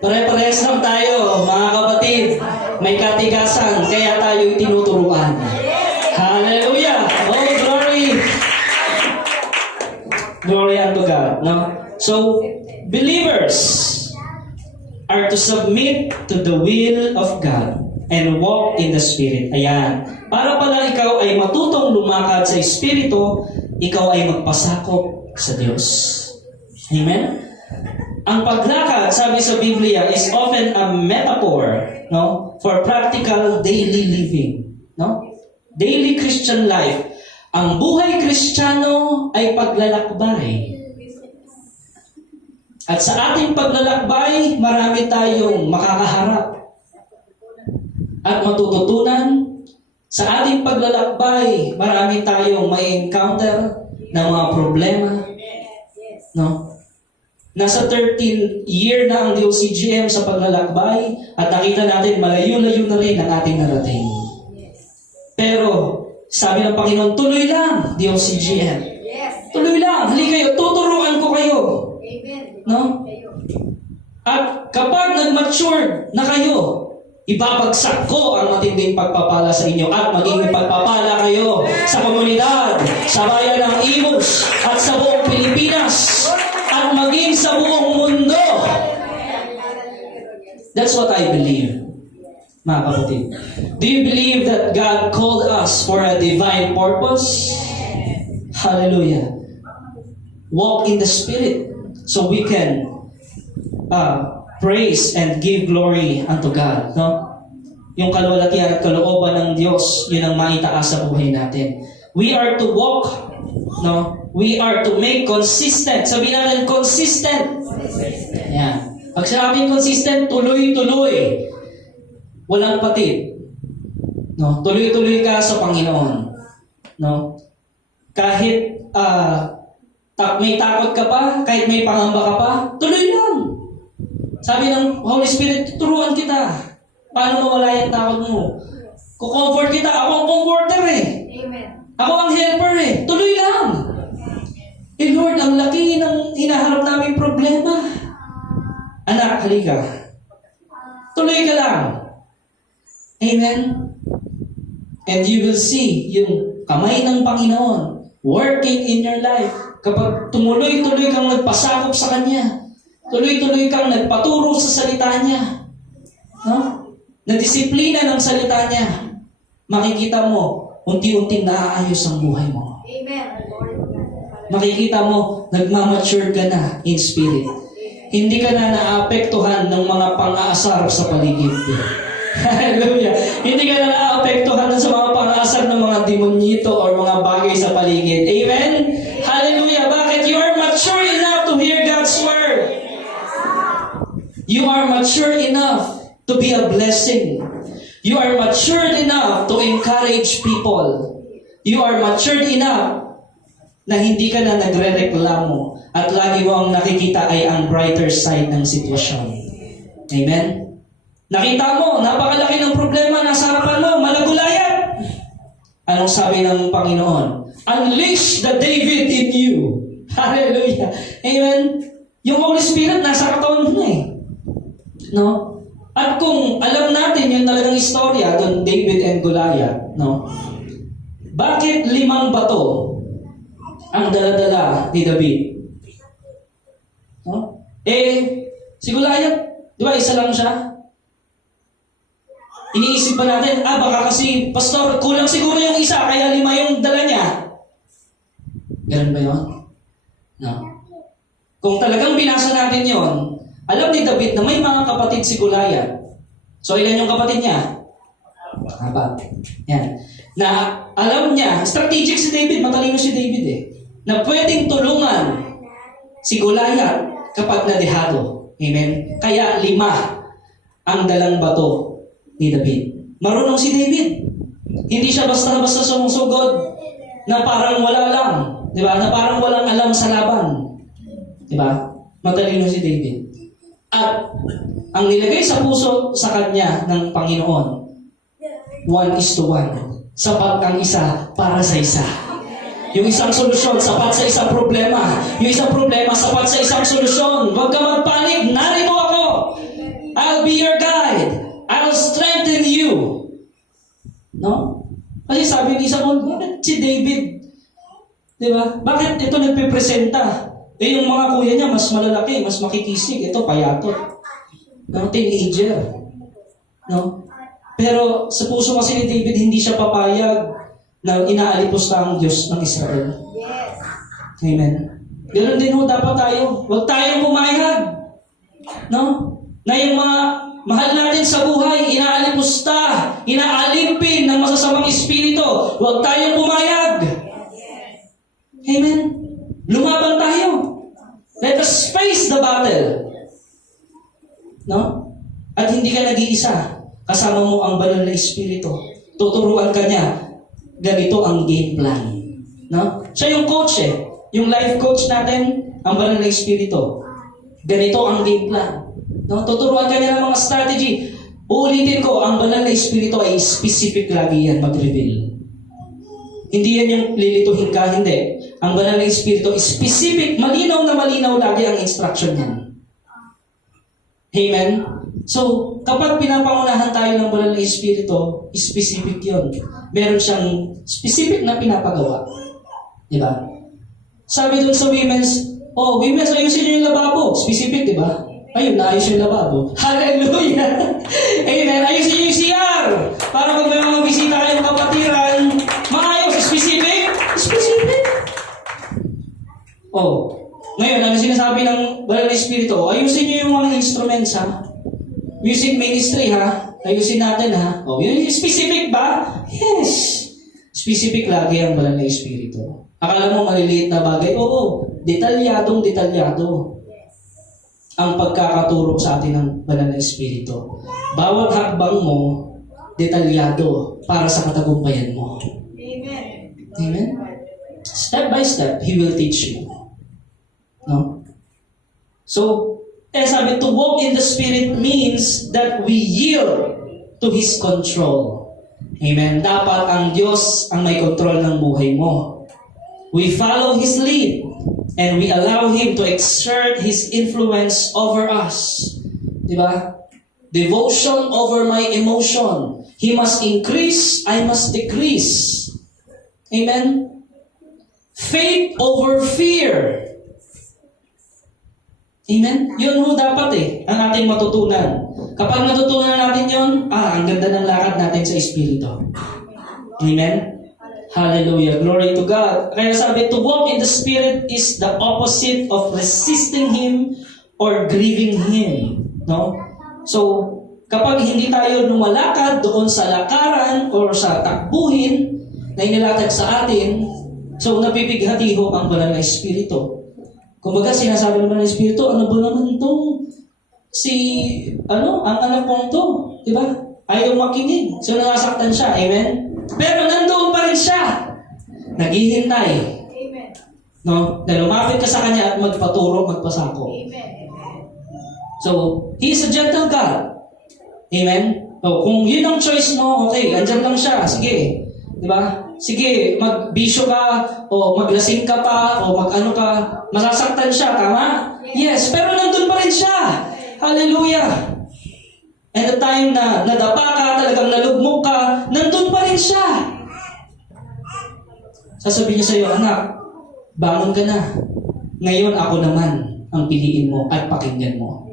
Pare-parehas lang tayo, mga kapatid. May katigasan, kaya tayo tinuturuan. Hallelujah! Oh, glory! Glory unto God. No? So, believers are to submit to the will of God and walk in the Spirit. Ayan. Para pala ikaw ay matutong lumakad sa Espiritu, ikaw ay magpasakop sa Diyos. Amen? Ang paglakad, sabi sa Biblia, is often a metaphor, no, for practical daily living. No? Daily Christian life. Ang buhay Kristiyano ay paglalakbay. At sa ating paglalakbay, marami tayong makakaharap at matututunan. Sa ating paglalakbay, marami tayong may encounter ng mga problema. No? Nasa 13th year na ang DOCGM sa paglalakbay at nakita natin malayo-layo na rin ang ating narating. Pero, sabi ng Panginoon, tuloy lang, DOCGM. Yes. Tuloy lang, hali kayo, tuturuan ko kayo. Amen. No? At kapag nag-mature na kayo, ibabagsak ko ang matinding pagpapala sa inyo at maging pagpapala kayo sa komunidad, sa bayan ng Imus at sa buong Pilipinas at maging sa buong mundo. That's what I believe, mga kapatid. Do you believe that God called us for a divine purpose? Hallelujah. Walk in the Spirit so we can praise and give glory unto God. No? Yung kalwalatian at kalooban ng Diyos, yun ang maitaas sa buhay natin. We are to walk, no? We are to make consistent. Sabihin natin, consistent. Yan. Pag sinabing consistent, tuloy-tuloy. Walang patid. No? Tuloy-tuloy ka sa Panginoon. No? Kahit may takot ka pa, kahit may pangamba ka pa, tuloy lang. Sabi ng Holy Spirit, turuan kita. Paano mawala yung takot mo? Kukomfort kita. Ako ang comforter eh. Amen. Ako ang helper eh. Tuloy lang. Eh Lord, ang laki ng hinaharap naming problema. Anak, halika. Tuloy ka lang. Amen? And you will see yung kamay ng Panginoon working in your life. Kapag tumuloy-tuloy kang nagpasakop sa Kanya, tuloy-tuloy kang nagpaturo sa salita niya, no? Nadisiplina ng salita niya, makikita mo, unti-unting naaayos ang buhay mo. Amen. Makikita mo, nagmamature ka na in spirit. Hindi ka na naapektuhan ng mga pang-aasar sa paligid. Hallelujah. Hindi ka na naapektuhan sa mga pang-aasar ng mga demonyito or mga bagay sa paligid. Amen? Hallelujah. Bakit? You are mature enough to hear God's word. You are mature enough to be a blessing. You are matured enough to encourage people. You are matured enough na hindi ka na nagre-reklamo at lagi mo ang nakikita ay ang brighter side ng sitwasyon. Amen? Nakita mo, napakalaki ng problema nasa harapan mo, malagulayat. Anong sabi ng Panginoon? Unleash the David in you. Hallelujah. Amen? Yung Holy Spirit nasa katawan mo eh. No? At kung alam natin yung talagang istorya doon, David and Goliath, no? Bakit 5 bato ang dala-dala ni David? No? Si Goliath, di ba isa lang siya? Iniisip ba natin, baka kasi, pastor, kulang siguro yung isa, kaya 5 yung dala niya. Ganun ba yun? No. Kung talagang binasa natin yon, alam ni David na may mga kapatid si Goliath. So, ilan yung kapatid niya? 4. Yan. Na alam niya, strategic si David, matalino si David na pwedeng tulungan si Goliath kapag nadehado. Amen? Kaya 5 ang dalang bato ni David. Marunong si David. Hindi siya basta-basta sumusugod na parang wala lang. Di ba? Na parang walang alam sa laban. Di ba? Matalino si David. At ang nilagay sa puso sa kanya ng Panginoon, 1:1. Sapat ang isa para sa isa. Yung isang solusyon, sapat sa isang problema. Yung isang problema, sapat sa isang solusyon. Huwag ka magpanik. Narito ako. I'll be your guide. I'll strengthen you. No? Kasi sabi ni isa ko, bakit si David? Diba? Bakit ito nagpipresenta? Yung mga kuya niya, mas malalaki, mas makikisig. Ito, payatot. No? Teenager. No? Pero sa puso kasi ni David, hindi siya papayag na inaalipusta ang Diyos ng Israel. Yes. Amen. Ganun din ho, dapat tayo. Huwag tayong pumayag. No? Na yung mga mahal natin sa buhay, inaalipusta, inaalimpin ng masasamang espiritu. Huwag tayong pumayag. Amen. Lumaban tayo. Let us face the battle. No? At hindi ka nag-iisa. Kasama mo ang banal na espiritu. Tuturuan ka niya. Ganito ang game plan. No? Siya yung coach Yung life coach natin, ang banal na espiritu. Ganito ang game plan. No? Tuturuan ka niya ng mga strategy. Uulitin ko, ang banal na espiritu ay specific lagi yan mag-reveal. Hindi yan yung lilituhin ka, hindi. Ang banal na espiritu is specific, malinaw na malinaw lagi ang instruction niyan. Amen? So, kapag pinapangunahan tayo ng banal na espiritu, specific yun. Meron siyang specific na pinapagawa. Di ba? Sabi dun sa women's, women's, ayusin nyo yung lababo. Specific, di ba? Ayun, naayos yung lababo. Hallelujah! Amen. Ayusin nyo yung CR. Para pag may mga bisita kayong kapatiran, maayos. Specific? Specific. Ngayon, ano sinasabi ng banal na espiritu? Ayusin nyo yung mga instruments, ha? Music ministry, ha? Ayusin natin, ha? Yun yung specific ba? Yes. Specific lagi ang banal na espiritu. Akala mo maliliit na bagay? Oo. Detalyadong-detalyado ang pagkakaturo sa atin ng banal na espiritu. Bawat hakbang mo, detalyado para sa katagumpayan mo. Amen. Amen? Step by step, He will teach you. No? So, sabi, to walk in the Spirit means that we yield to His control. Amen? Dapat ang Diyos ang may control ng buhay mo. We follow His lead and we allow Him to exert His influence over us. Diba? Devotion over my emotion. He must increase, I must decrease. Amen? Faith over fear. Amen? Yun ho dapat ang ating matutunan. Kapag natutunan natin yun, ang ganda ng lakad natin sa Espiritu. Amen? Hallelujah. Glory to God. Kaya sabi, to walk in the Spirit is the opposite of resisting Him or grieving Him. No? So, kapag hindi tayo lumalakad doon sa lakaran or sa takbuhin na inilatag sa atin, so napipighati ho ang banal na Espiritu. Kumbaga, sinasabi naman ng Espiritu, ano ba naman itong ang anak kong to? Diba? Ayaw makinig. So, nasaktan siya. Amen? Pero nandoon pa rin siya. Naghihintay. Amen. No? Na lumapit ka sa kanya at magpaturo, magpasako. Amen. So, He is a gentle God. Amen? So, kung yun ang choice mo, okay, andyan lang siya. Sige. Diba? Sige, magbisyo ka, o maglasing ka pa, o mag-ano ka, masasaktan siya, tama? Yes, pero nandun pa rin siya. Hallelujah. And the time na nadapa ka, talagang nalugmok ka, nandun pa rin siya. Sasabihin niya sa iyo, anak, bangon ka na. Ngayon ako naman ang piliin mo at pakinggan mo.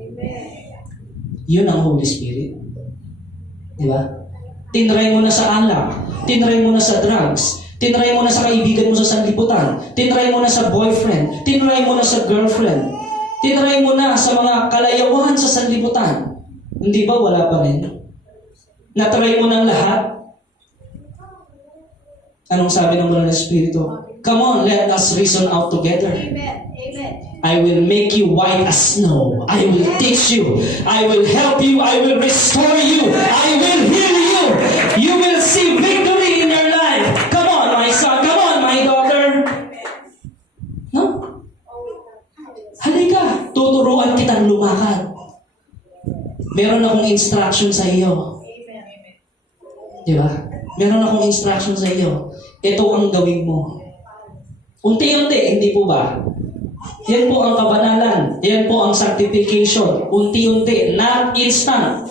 Yun ang Holy Spirit. Diba? Tinry mo na sa alak. Tinry mo na sa drugs. Tinry mo na sa kaibigan mo sa sanlibutan. Tinry mo na sa boyfriend. Tinry mo na sa girlfriend. Tinry mo na sa mga kalayawan sa sanlibutan. Hindi ba wala pa rin? Natry mo ng lahat? Anong sabi ng Banal na Espiritu? Come on, let us reason out together. Amen. Amen. I will make you white as snow. I will teach you. I will help you. I will restore you. I will heal you. You will see victory in your life. Come on, my son. Come on, my daughter. No? Halika. Tuturuan kitang lumakad. Meron akong instruction sa iyo. Amen. Di ba? Meron akong instruction sa iyo. Ito ang gawin mo. Unti-unti, hindi po ba? Yan po ang kabanalan. Yan po ang sanctification. Unti-unti, not instant.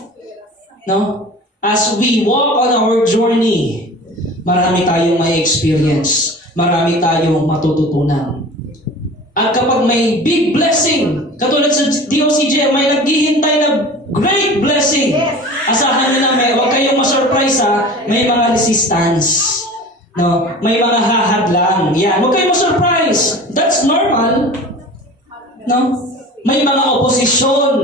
No? As we walk on our journey, marami tayong may experience. Marami tayong matututunan. At kapag may big blessing, katulad sa DOCJ, may naghihintay na great blessing. Asahan nyo na huwag kayong ma-surprise ha, may mga resistance. No? May mga hahadlang. Yan, huwag kayong ma-surprise. That's normal. No? May mga opposition.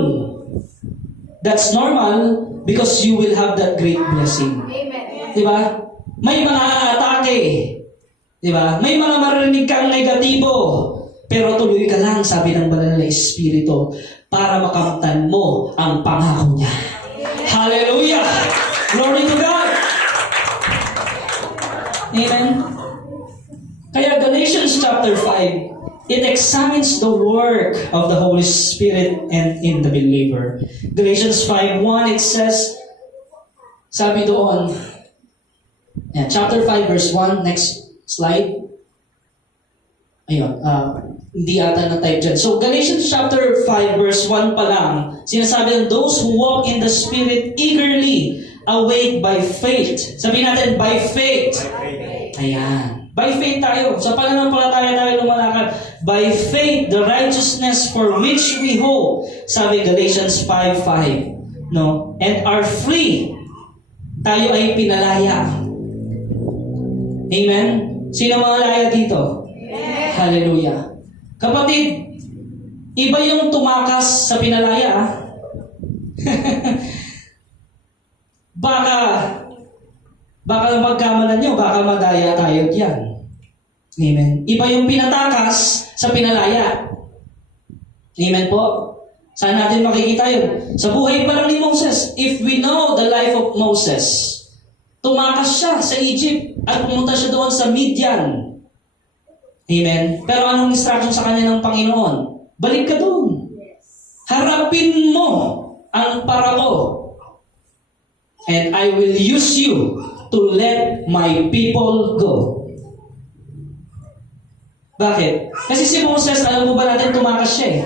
That's normal because you will have that great blessing. Amen. Di ba? May mga atake. Di ba? May mga marinig kang negatibo. Pero tuloy ka lang, sabi ng Banal na Espiritu, para makamtan mo ang pangako niya. Hallelujah! Glory to God! Amen? Kaya Galatians chapter 5, it examines the work of the Holy Spirit and in the believer. Galatians 5:1, it says, sabi doon, chapter 5 verse 1, next slide. Ayun, hindi ata na-type dyan. So, Galatians chapter 5 verse 1 pa lang, sinasabi ng those who walk in the Spirit eagerly await by faith. Sabihin natin, by faith. Ayan. By faith tayo. Sa pananampalataya tayo lumalakad. By faith, the righteousness for which we hope. Sabi Galatians 5:5. No? And are free. Tayo ay pinalaya. Amen? Sino mga laya dito? Amen. Hallelujah. Kapatid, iba yung tumakas sa pinalaya. Baka magkamalan nyo, baka madaya tayo diyan. Amen. Iba yung pinatakas sa pinalaya. Amen po? Saan natin makikita yun? Sa buhay pa lang ni Moses. If we know the life of Moses, tumakas siya sa Egypt at pumunta siya doon sa Midian. Amen. Pero anong instruction sa kanya ng Panginoon? Balik ka doon. Harapin mo ang Parao. And I will use you to let my people go. Bakit? Kasi si Moses, alam mo ba natin, tumakas siya eh.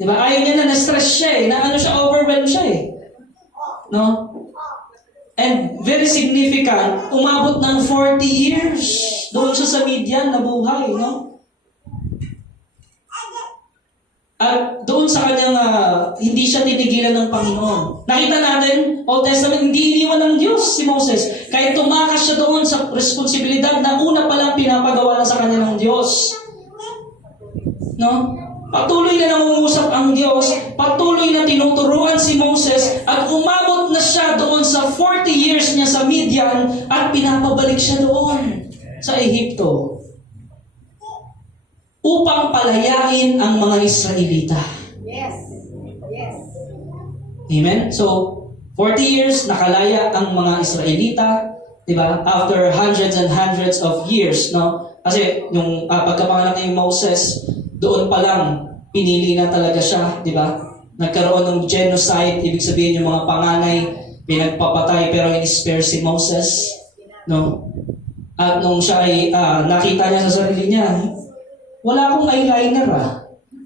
Diba? Ayaw niya na na-stress siya eh. Overwhelmed siya eh. No? And very significant, umabot ng 40 years. Doon siya sa Midian na buhay, no? At doon sa kanyang, hindi siya tinigilan ng Panginoon. Nakita natin, Old Testament, hindi iniwan ng Diyos si Moses. Kahit tumakas siya doon sa responsibilidad na una pa lang pinapagawa na sa kanya ng Diyos. No? Patuloy na nangungusap ang Diyos, patuloy na tinuturuan si Moses, at umabot na siya doon sa 40 years niya sa Midian, at pinapabalik siya doon sa Ehipto upang palayain ang mga Israelita. Yes. Yes. Amen? So, 40 years, nakalaya ang mga Israelita, di ba? After hundreds and hundreds of years, no? Kasi, yung pagkapanganak ni Moses, doon pa lang, pinili na talaga siya, di ba? Nagkaroon ng genocide, ibig sabihin yung mga panganay, pinagpapatay, pero in-spare si Moses, no? At nung siya ay nakita niya sa sarili niya, wala akong eyeliner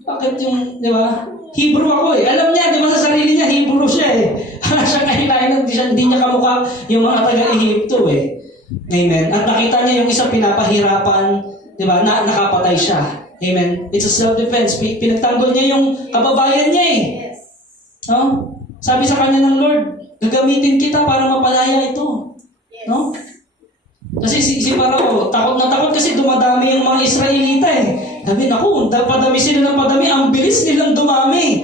Bakit yung, di ba? Hebrew ako eh. Alam niya, di ba sa sarili niya, Hebrew siya eh. Wala siyang eyeliner, hindi niya kamukha yung mga taga-Ehipto eh. Amen. At nakita niya yung isa pinapahirapan, di ba, na nakapatay siya. Amen. It's a self-defense. Pinagtanggol niya yung kababayan niya eh. Yes. No? Sabi sa kanya ng Lord, gagamitin kita para mapalaya ito. No? Kasi si Parao, takot na takot kasi dumadami yung mga Israelita eh. Sabi, naku, padami sila ng padami, ang bilis nilang dumami.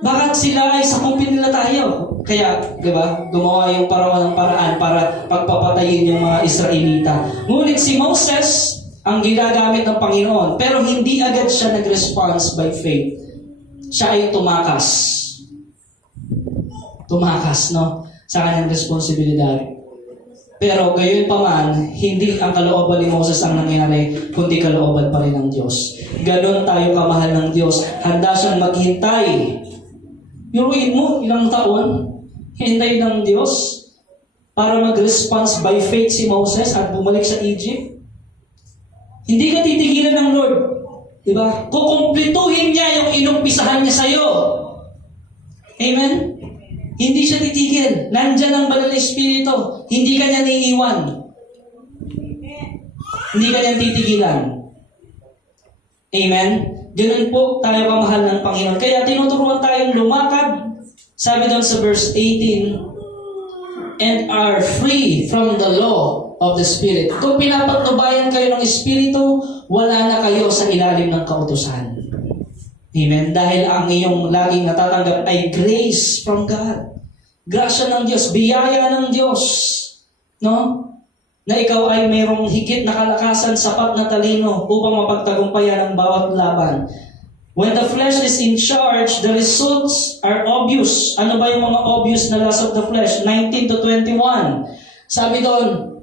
Bakit sila ay sakupin nila tayo? Kaya, di ba, gumawa yung Parao ng paraan para pagpapatayin yung mga Israelita. Ngunit si Moses ang ginagamit ng Panginoon, pero hindi agad siya nag-response by faith. Siya ay tumakas. Tumakas, no? Sa kanyang responsibilidad. Pero gayon pa man, hindi ang kalooban ni Moses ang nangyari, kundi kalooban pa rin ng Diyos. Ganon tayo kamahal ng Diyos. Handa siyang maghintay. Yuruin mo, ilang taon, hintay ng Diyos para mag-response by faith si Moses at bumalik sa Egypt. Hindi ka titigilan ng Lord. Diba? Kukumplituhin niya yung inumpisahan niya sa'yo. Amen? Hindi siya titigil. Nandyan ang banal na Espiritu. Hindi ka niya naiiwan. Hindi ka niya titigilan. Amen? Ganun po tayo kamahal ng Panginoon. Kaya tinuturuan tayong lumakad. Sabi doon sa verse 18, and are free from the law of the Spirit. Kung pinapatnubayan kayo ng Espiritu, wala na kayo sa ilalim ng kautusan. Amen? Dahil ang iyong laging natatanggap ay grace from God. Grasya ng Diyos, biyaya ng Diyos. No? Na ikaw ay mayroong higit na kalakasan, sapat na talino upang mapagtagumpayan ang bawat laban. When the flesh is in charge, the results are obvious. Ano ba yung mga obvious na lust of the flesh? 19 to 21. Sabi doon,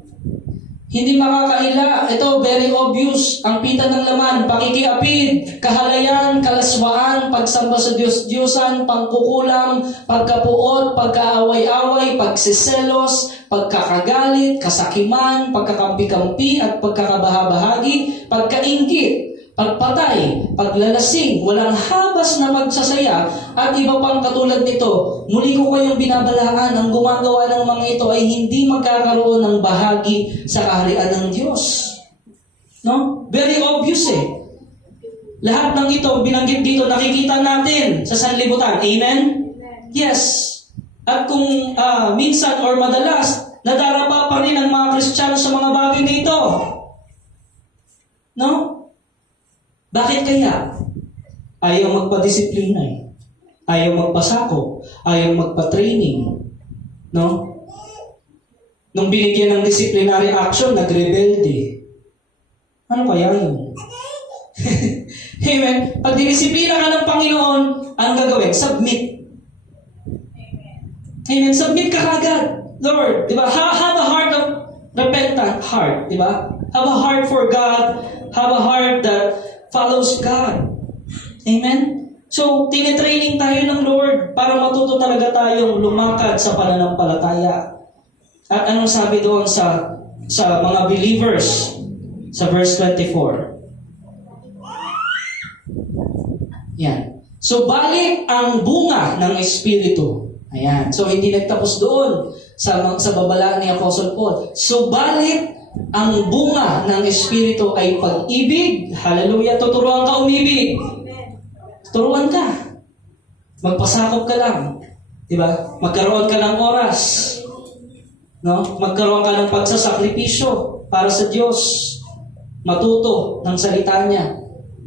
hindi makakaila. Ito, very obvious. Ang pita ng laman, pakikiapid, kahalayan, kalaswaan, pagsamba sa Diyos-Diyosan, pangkukulam, pagkapuot, pagkaaway-away, pagsiselos, pagkakagalit, kasakiman, pagkakampi-kampi, at pagkakabahabahagi, pagkainggit, pagpatay, paglalasing, walang habas na magsasaya, at iba pang katulad nito. Muli ko kayong binabalaan, ang gumagawa ng mga ito ay hindi magkakaroon ng bahagi sa kaharian ng Diyos. No? Very obvious eh. Lahat ng ito, binanggit dito, nakikita natin sa sanlibutan. Amen? Yes. At kung minsan or madalas, nadarapa pa rin ang mga Kristiyano sa mga bagay na ito. No? Bakit kaya? Ayaw magpa-disiplina eh. Ayaw magpasako. Ayaw magpa-training. No? Nung binigyan ng disciplinary action, nagrebelde. Ano kaya yun? Amen? Pag dinisiplina ka ng Panginoon, anong gagawin? Submit. Amen? Submit ka kagad. Lord, di ba? Have a heart of repentant heart. Di ba? Have a heart for God. Have a heart that follows God. Amen? So, tinitraining tayo ng Lord para matuto talaga tayong lumakad sa pananampalataya. At anong sabi doon sa mga believers sa verse 24? Yan. So, balik ang bunga ng Espiritu. Ayan. So, hindi nagtapos doon sa babala ni Apostle Paul. So, balik ang bunga ng Espiritu ay pag-ibig. Hallelujah. Tuturuan ka umibig. Turuan ka. Magpasakop ka lang. Diba? Magkaroon ka ng oras. No? Magkaroon ka ng pagsasakripisyo para sa Diyos. Matuto ng salita niya.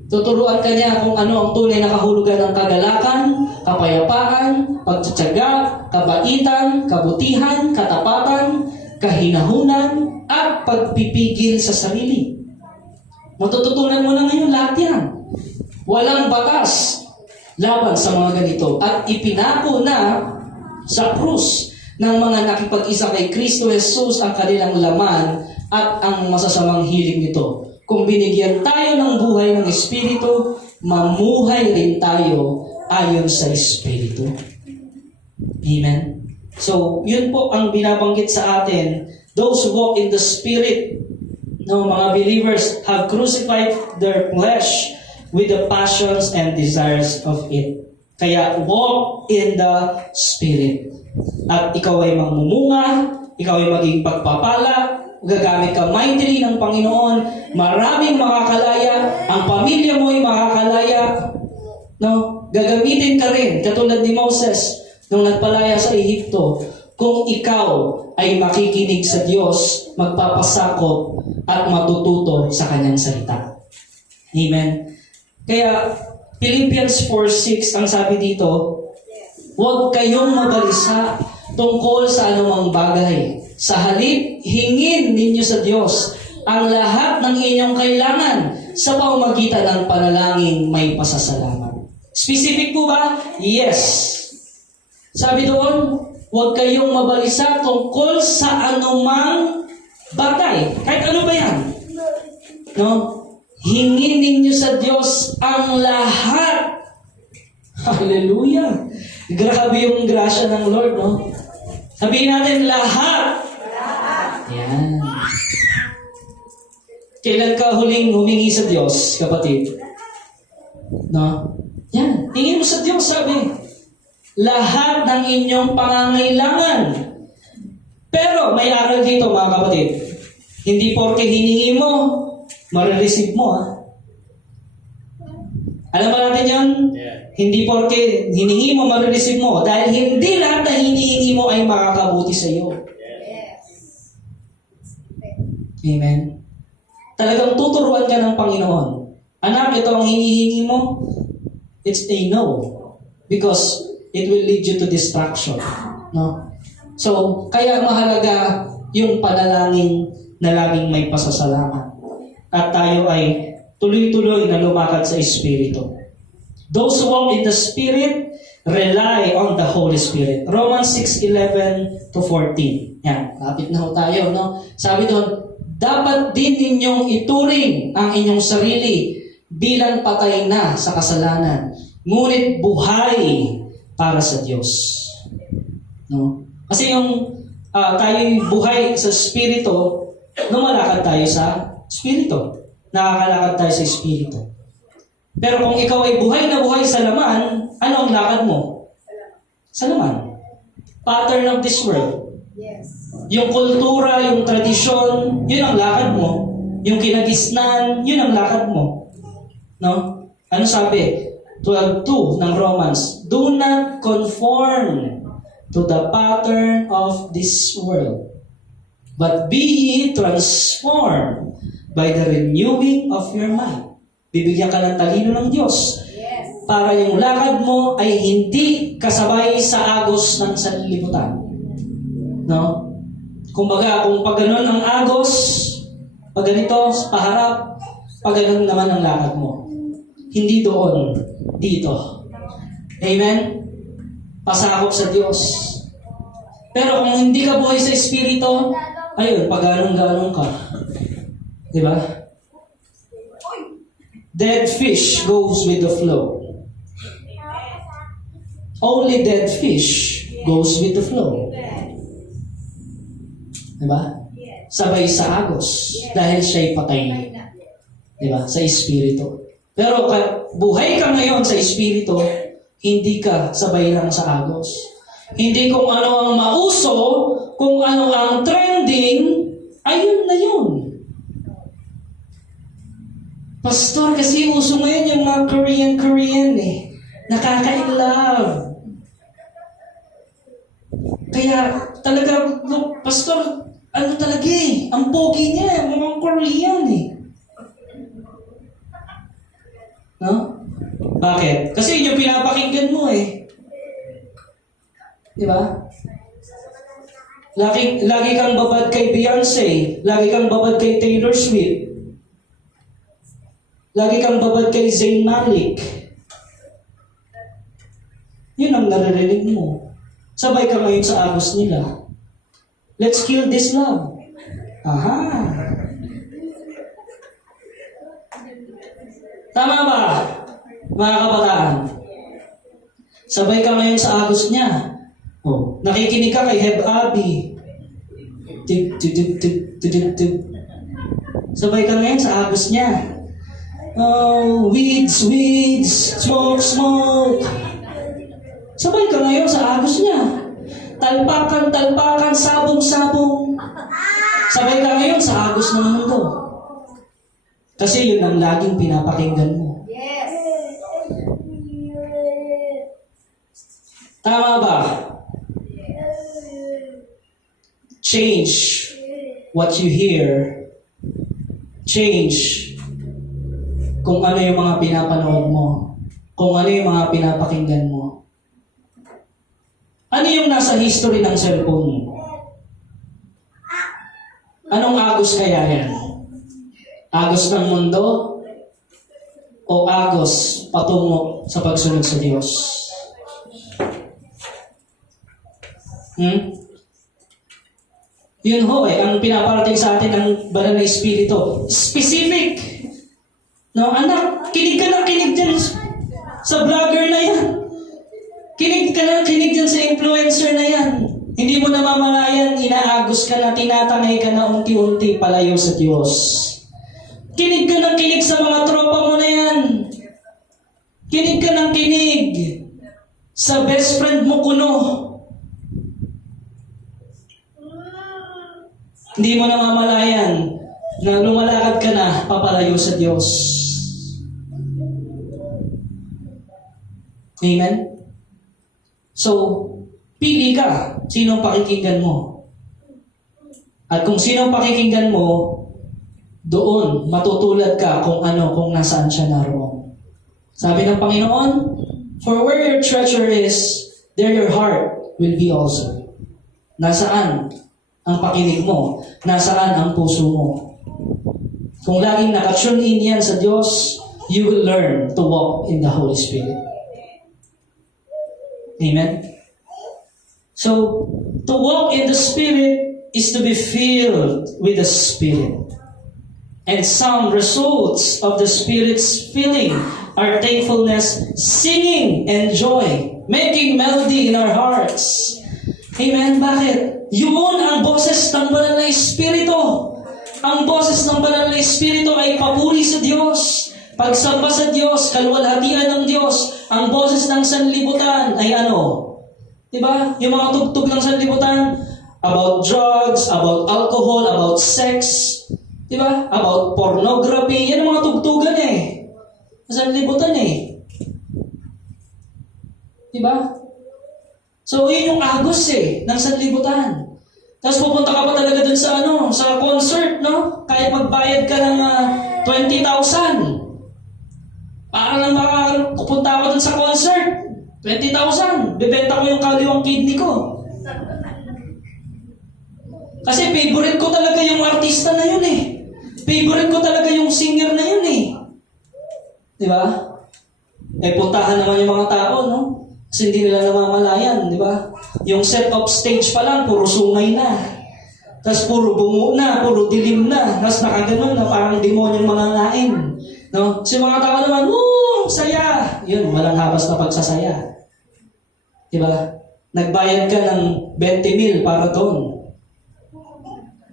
Tuturuan ka niya kung ano ang tunay na kahulugan ng kagalakan, kapayapaan, pagtsatsaga, kabaitan, kabutihan, katapatan, kahinahunan, at pagpipigil sa sarili. Matututunan mo na ngayon lahat yan. Walang batas laban sa mga ganito. At ipinako na sa krus ng mga nakipag-isa kay Kristo Jesus ang kanilang laman at ang masasamang hiling nito. Kung binigyan tayo ng buhay ng Espiritu, mamuhay rin tayo ayon sa Espiritu. Amen? So, yun po ang binabanggit sa atin. Those who walk in the Spirit, no, mga believers, have crucified their flesh with the passions and desires of it. Kaya, walk in the Spirit. At ikaw ay mamumunga, ikaw ay maging pagpapala, gagamit ka mightily ng Panginoon, maraming makakalaya, ang pamilya mo ay makakalaya, no? Gagamitin ka rin, katulad ni Moses, nung nagpalaya sa Ehipto, kung ikaw ay makikinig sa Diyos, magpapasakop at matututo sa Kanyang salita. Amen? Kaya, Philippians 4:6, ang sabi dito, huwag kayong mabalisa tungkol sa anumang bagay. Sa halip, hingin ninyo sa Diyos ang lahat ng inyong kailangan sa pamamagitan ng panalangin may pasasalamat. Specific po ba? Yes. Sabi doon, huwag kayong mabalisa tungkol sa anumang bagay. Kahit ano ba yan? No? Hingin ninyo sa Diyos ang lahat. Hallelujah! Grabe yung grasya ng Lord, no? Sabihin natin, lahat. Yan. Kailan ka huling humingi sa Diyos, kapatid? No? Yan. Hingin mo sa Diyos, sabi. Lahat ng inyong pangangailangan. Pero may aral dito, mga kapatid. Hindi porke hiningi mo, marireceive mo, ha? Alam ba natin yan? Hindi porke hiningi mo, marireceive mo. Dahil hindi lahat na hinihingi mo ay makakabuti sa iyo. Amen? Talagang tuturuan ka ng Panginoon. Anak, ito ang hinihingi mo. It's a no. Because it will lead you to distraction. No? So, kaya mahalaga yung panalangin na laging may pasasalamat. At tayo ay tuloy-tuloy na lumakad sa Espiritu. Those who walk in the Spirit rely on the Holy Spirit. Romans 6:11 to 14. Yan, lapit na ho tayo, no? Sabi doon, dapat din ninyong ituring ang inyong sarili bilang patay na sa kasalanan, ngunit buhay para sa Diyos. No? Kasi yung tayo'y buhay sa Espiritu, lumalakad tayo sa Espiritu. Nakakalakad tayo sa Espiritu. Pero kung ikaw ay buhay na buhay sa laman, ano ang lakad mo? Sa laman. Pattern of this world. Yes. Yung kultura, yung tradisyon, yun ang lakad mo. Yung kinagisnan, yun ang lakad mo. No? Ano sabi? 12:2 ng Romans, do not conform to the pattern of this world, but be ye transformed by the renewing of your mind. Bibigyan ka ng talino ng Diyos Yes. para yung lakad mo ay hindi kasabay sa agos ng sanlibutan. No? Kumbaga, kung pag ganun ang agos, pag ganito, paharap, pag ganun naman ang lakad mo. Hindi doon, dito. Amen? Pasakop sa Diyos. Pero kung hindi ka buhay sa Espiritu, ayun, pag ganun-ganun ka. Diba? Dead fish goes with the flow. Only dead fish goes with the flow. Diba? Sabay sa agos. Dahil siya'y patay na. Diba? Sa Espiritu. Pero buhay ka ngayon sa Espiritu, hindi ka sabay lang sa agos. Hindi kung ano ang mauso, kung ano ang trending, ayun na yun. Pastor, kasi uso ngayon yung mga Korean eh. Nakaka-in-love. Kaya talaga, look, Pastor, ano talaga eh, ang pogi niya, mga Korean eh. No? Bakit? Kasi yun yung pinapakinggan mo eh. Di ba? Lagi kang babad kay Beyonce, lagi kang babad kay Taylor Swift, lagi kang babad kay Zayn Malik. Yun ang naririnig mo. Sabay ka ngayon sa agos nila. Let's kill this love. Aha. Tama ba, mga kabataan? Sabay ka ngayon sa agos niya. Oh, nakikinig ka kay Heb Abi. Tig, tig, tig, tig, tig, tig. Sabay ka ngayon sa agos niya. Oh, weeds, smoke, smoke. Sabay ka ngayon sa agos niya. Talpakan, sabong. Sabay ka ngayon sa agos ng mundo. Kasi yun ang laging pinapakinggan mo. Yes. Tama ba? Change what you hear. Change kung ano yung mga pinapanood mo. Kung ano yung mga pinapakinggan mo. Ano yung nasa history ng cellphone mo? Anong agos kaya yan? Agos ng mundo? O agos patungo sa pagsunod sa Diyos? Yun ho ang pinaparating sa atin ng banal na Espiritu. Specific! No, anak, kinig ka na kinig dyan sa vlogger na yan. Kinig ka na kinig dyan sa influencer na yan. Hindi mo namamalayan, inaagos ka na, tinatangay ka na unti-unti palayo sa Diyos. Kinig ka ng kinig sa mga tropa mo na yan. Kinig ka ng kinig sa best friend mo kuno. Hindi mo namamalayan na lumalakad ka na papalayo sa Diyos. Amen? So, pili ka. Sinong pakikinggan mo? At kung sinong pakikinggan mo, doon matutulad ka kung nasaan siya naroon. Sabi ng Panginoon, for where your treasure is, there your heart will be also. Nasaan ang pakinig mo? Nasaan ang puso mo? Kung laging nakatune in yan sa Diyos, you will learn to walk in the Holy Spirit. Amen? So, to walk in the Spirit is to be filled with the Spirit. And some results of the Spirit's filling are thankfulness, singing, and joy, making melody in our hearts. Amen? Bakit? Yun ang boses ng banal na Espiritu. Ang boses ng banal na Espiritu ay papuri sa Diyos. Pagsamba sa Diyos, kaluwalhatian ng Diyos. Ang boses ng sanlibutan ay ano? Diba? Yung mga tugtog ng sanlibutan, about drugs, about alcohol, about sex, diba? About pornography. Yan ang mga tugtugan eh. Sanlibutan eh. Diba? So, yun yung agos ng sanlibutan. Tapos pupunta ka pa talaga dun sa sa concert, no? Kahit magbayad ka ng 20,000. Para lang makapunta ako dun sa concert. 20,000. Bebenta ko yung kaliwang kidney ko. Kasi favorite ko talaga yung artista na yun eh. Favorite ko talaga yung singer na yun eh. Di ba? Puntahan naman yung mga tao, no? Kasi hindi nila namamalayan, di ba? Yung set up stage pa lang, puro sungay na. Tapos puro bungo na, puro dilim na. Tapos nakaganon na, parang demonyong mga ngain. No? Kasi mga tao naman, saya! Yun, walang habas na pagsasaya. Di ba? Nagbayad ka ng 20,000 para doon.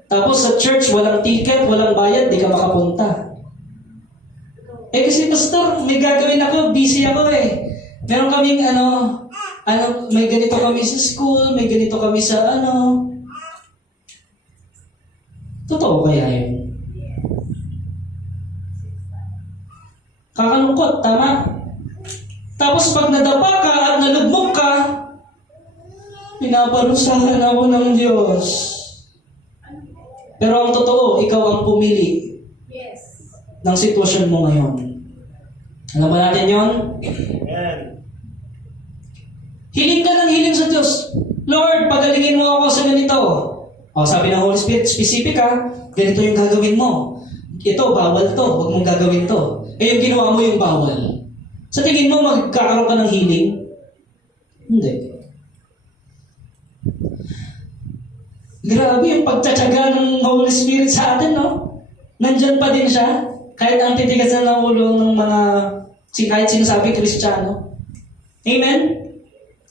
Tapos sa church, walang ticket, walang bayad, di ka makapunta. Kasi pastor, may gagawin ako, busy ako eh. Meron kaming may ganito kami sa school, may ganito kami sa Totoo kaya yun? Kakalungkot, tama? Tapos pag nadapa ka at nalugmok ka, pinaparusahan ako ng Diyos. Pero ang totoo, ikaw ang pumili ng sitwasyon mo ngayon. Alam ba natin yun? Amen. Hiling ka ng hiling sa Diyos. Lord, pagalingin mo ako sa ganito. Sabi ng Holy Spirit, specific ganito yung gagawin mo. Ito, bawal to. Huwag mong gagawin to. Yung ginawa mo yung bawal. Sa tingin mo, magkakaroon ka ng healing? Hindi. Grabe yung pagtsatsaga ng Holy Spirit sa atin, no? Nandyan pa din siya. Kahit ang titigas na ng ulo ng mga kahit sinasabi Kristiyano. Amen?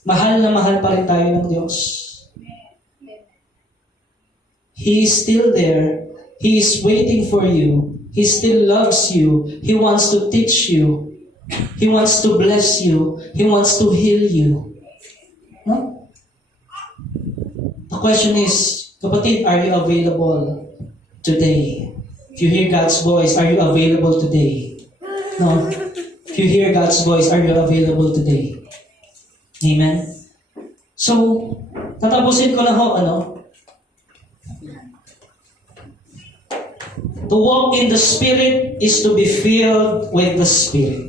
Mahal na mahal pa rin tayo ng Diyos. He is still there. He is waiting for you. He still loves you. He wants to teach you. He wants to bless you. He wants to heal you. No? The question is, kapatid, are you available today? If you hear God's voice, are you available today? No? If you hear God's voice, are you available today? Amen? So, tatapusin ko na ho, To walk in the Spirit is to be filled with the Spirit.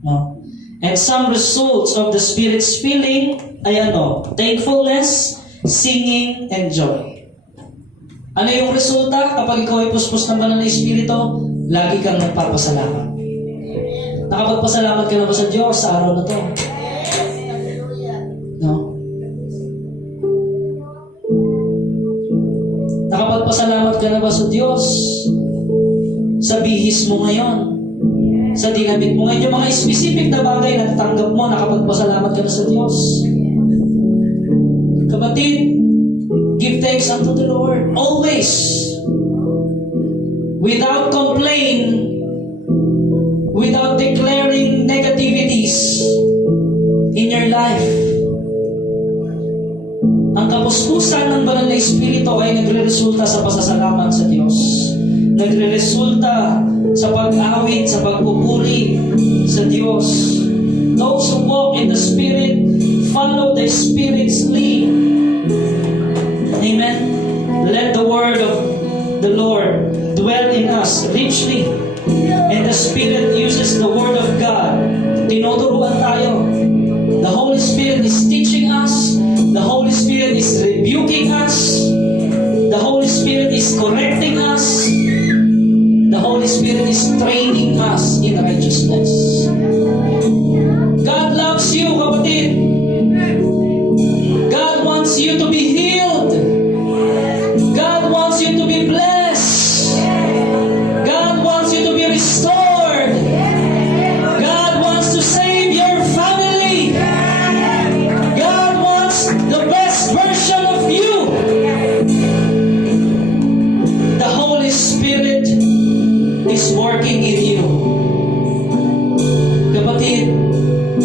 No? And some results of the Spirit's filling ay ano? Thankfulness, singing, and joy. Ano yung resulta kapag ikaw ay puspos ng banal na Espiritu? Lagi kang nagpapasalamat. Nakapagpasalamat ka na ba sa Diyos sa araw na to? No? Nakapagpasalamat ka na ba sa Diyos sa bihis mo ngayon? Sa dinamit mo ngayon? Yung mga specific na bagay na natanggap mo, nakapagpasalamat ka na sa Diyos? Kapatid, give thanks unto the Lord always. Without complaint, without declaring negativities in your life. Ang kapuspusan ng banal na Espiritu ay nagre-resulta sa pasasalamat sa Diyos. Nagre-resulta sa pag-awit, sa pagpupuri sa Diyos. Those who walk in the Spirit follow the Spirit's lead. Amen. Let the word of the Lord dwell in us richly. And the Spirit uses the word of God. Tinuturuan tayo. The Holy Spirit is teaching us. The Holy Spirit is rebuking us. The Holy Spirit is correcting us. The Holy Spirit is training us in righteousness. God loves you, kapatid. God wants you to be healed. God wants you to be blessed. God wants you to be restored. God wants to save your family. God wants the best version of you. The Holy Spirit is working in you. Kapatid,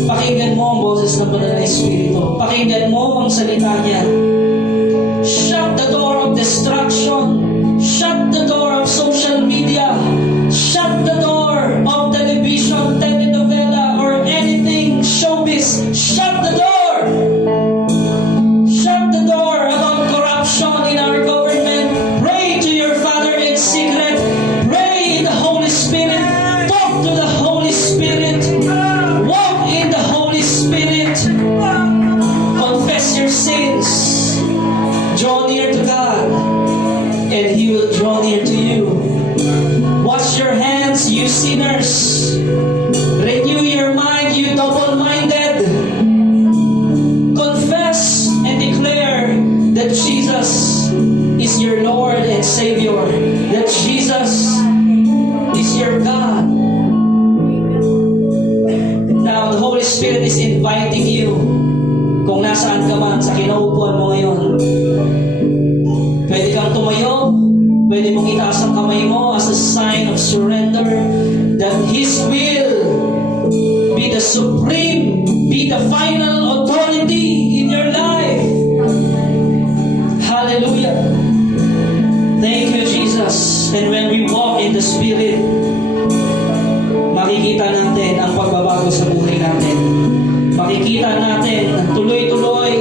pakinggan mo ang boses ng banal na Espiritu. Pakinggan mo ang salita niya. Shut the door of distraction. Shut the door of social media. Shut the door of television, telenovela, or anything showbiz. Shut the door. Shut the door about corruption in our government. Pray to your Father in secret. Pray in the Holy Spirit. Talk to the Holy Spirit. Walk in the Holy Spirit. Confess your sins. Draw near to God, and He will draw near to you. Wash your hands, you sinners. Renew your mind, you double-minded. Confess and declare that Jesus is your Lord and Savior. That Jesus is your God. Now, the Holy Spirit is inviting you. Kung nasaan ka man sa kinaupuan mo ngayon, pwede kang tumayo, pwede mong itaas ang kamay mo as a sign of surrender that His will be the supreme, be the final authority in your life. Hallelujah. Thank you, Jesus. And when we walk in the Spirit, makikita natin ang pagbabago sa buhay natin. Makikita natin tuloy-tuloy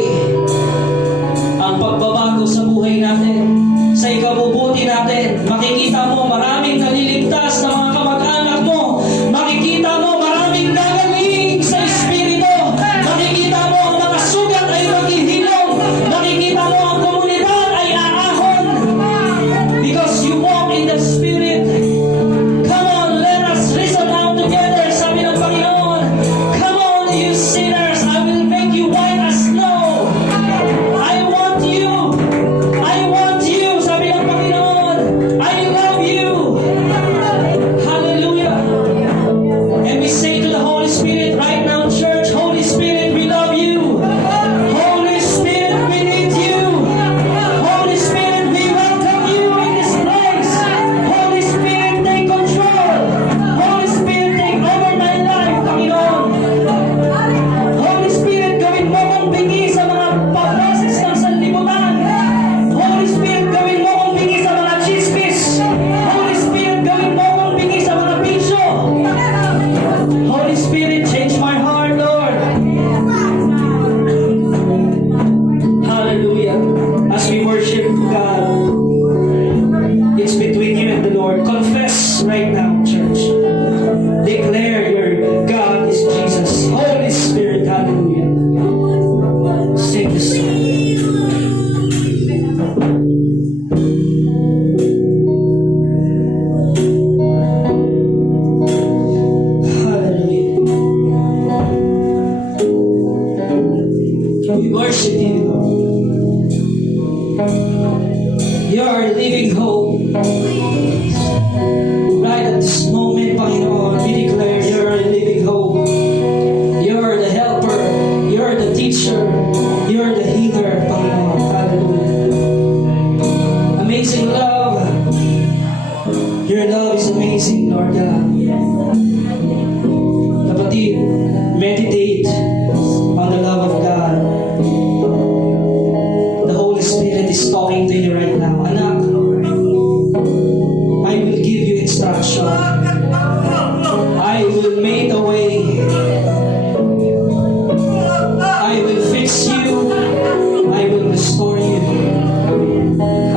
ang pagbabago sa buhay natin. Sa ikabubuti natin, makikita mo maraming naliligtas na mga kamag-anak mo. Makikita mo maraming gagaling sa Espiritu. Makikita mo ang mga sugat ay maghihilom. Makikita mo ang komunidad ay aahon. Because you walk in the Spirit. Come on, let us reason out together. Sabi ng Panginoon, come on, you sinners, I will make you white as snow. I want you Your love is amazing, Lord God. Kapatid, meditate on the love of God. The Holy Spirit is talking to you right now. Anak, I will give you instruction. I will make a way. I will fix you. I will restore you.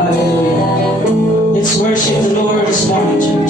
Hallelujah. Let's worship the Lord this morning.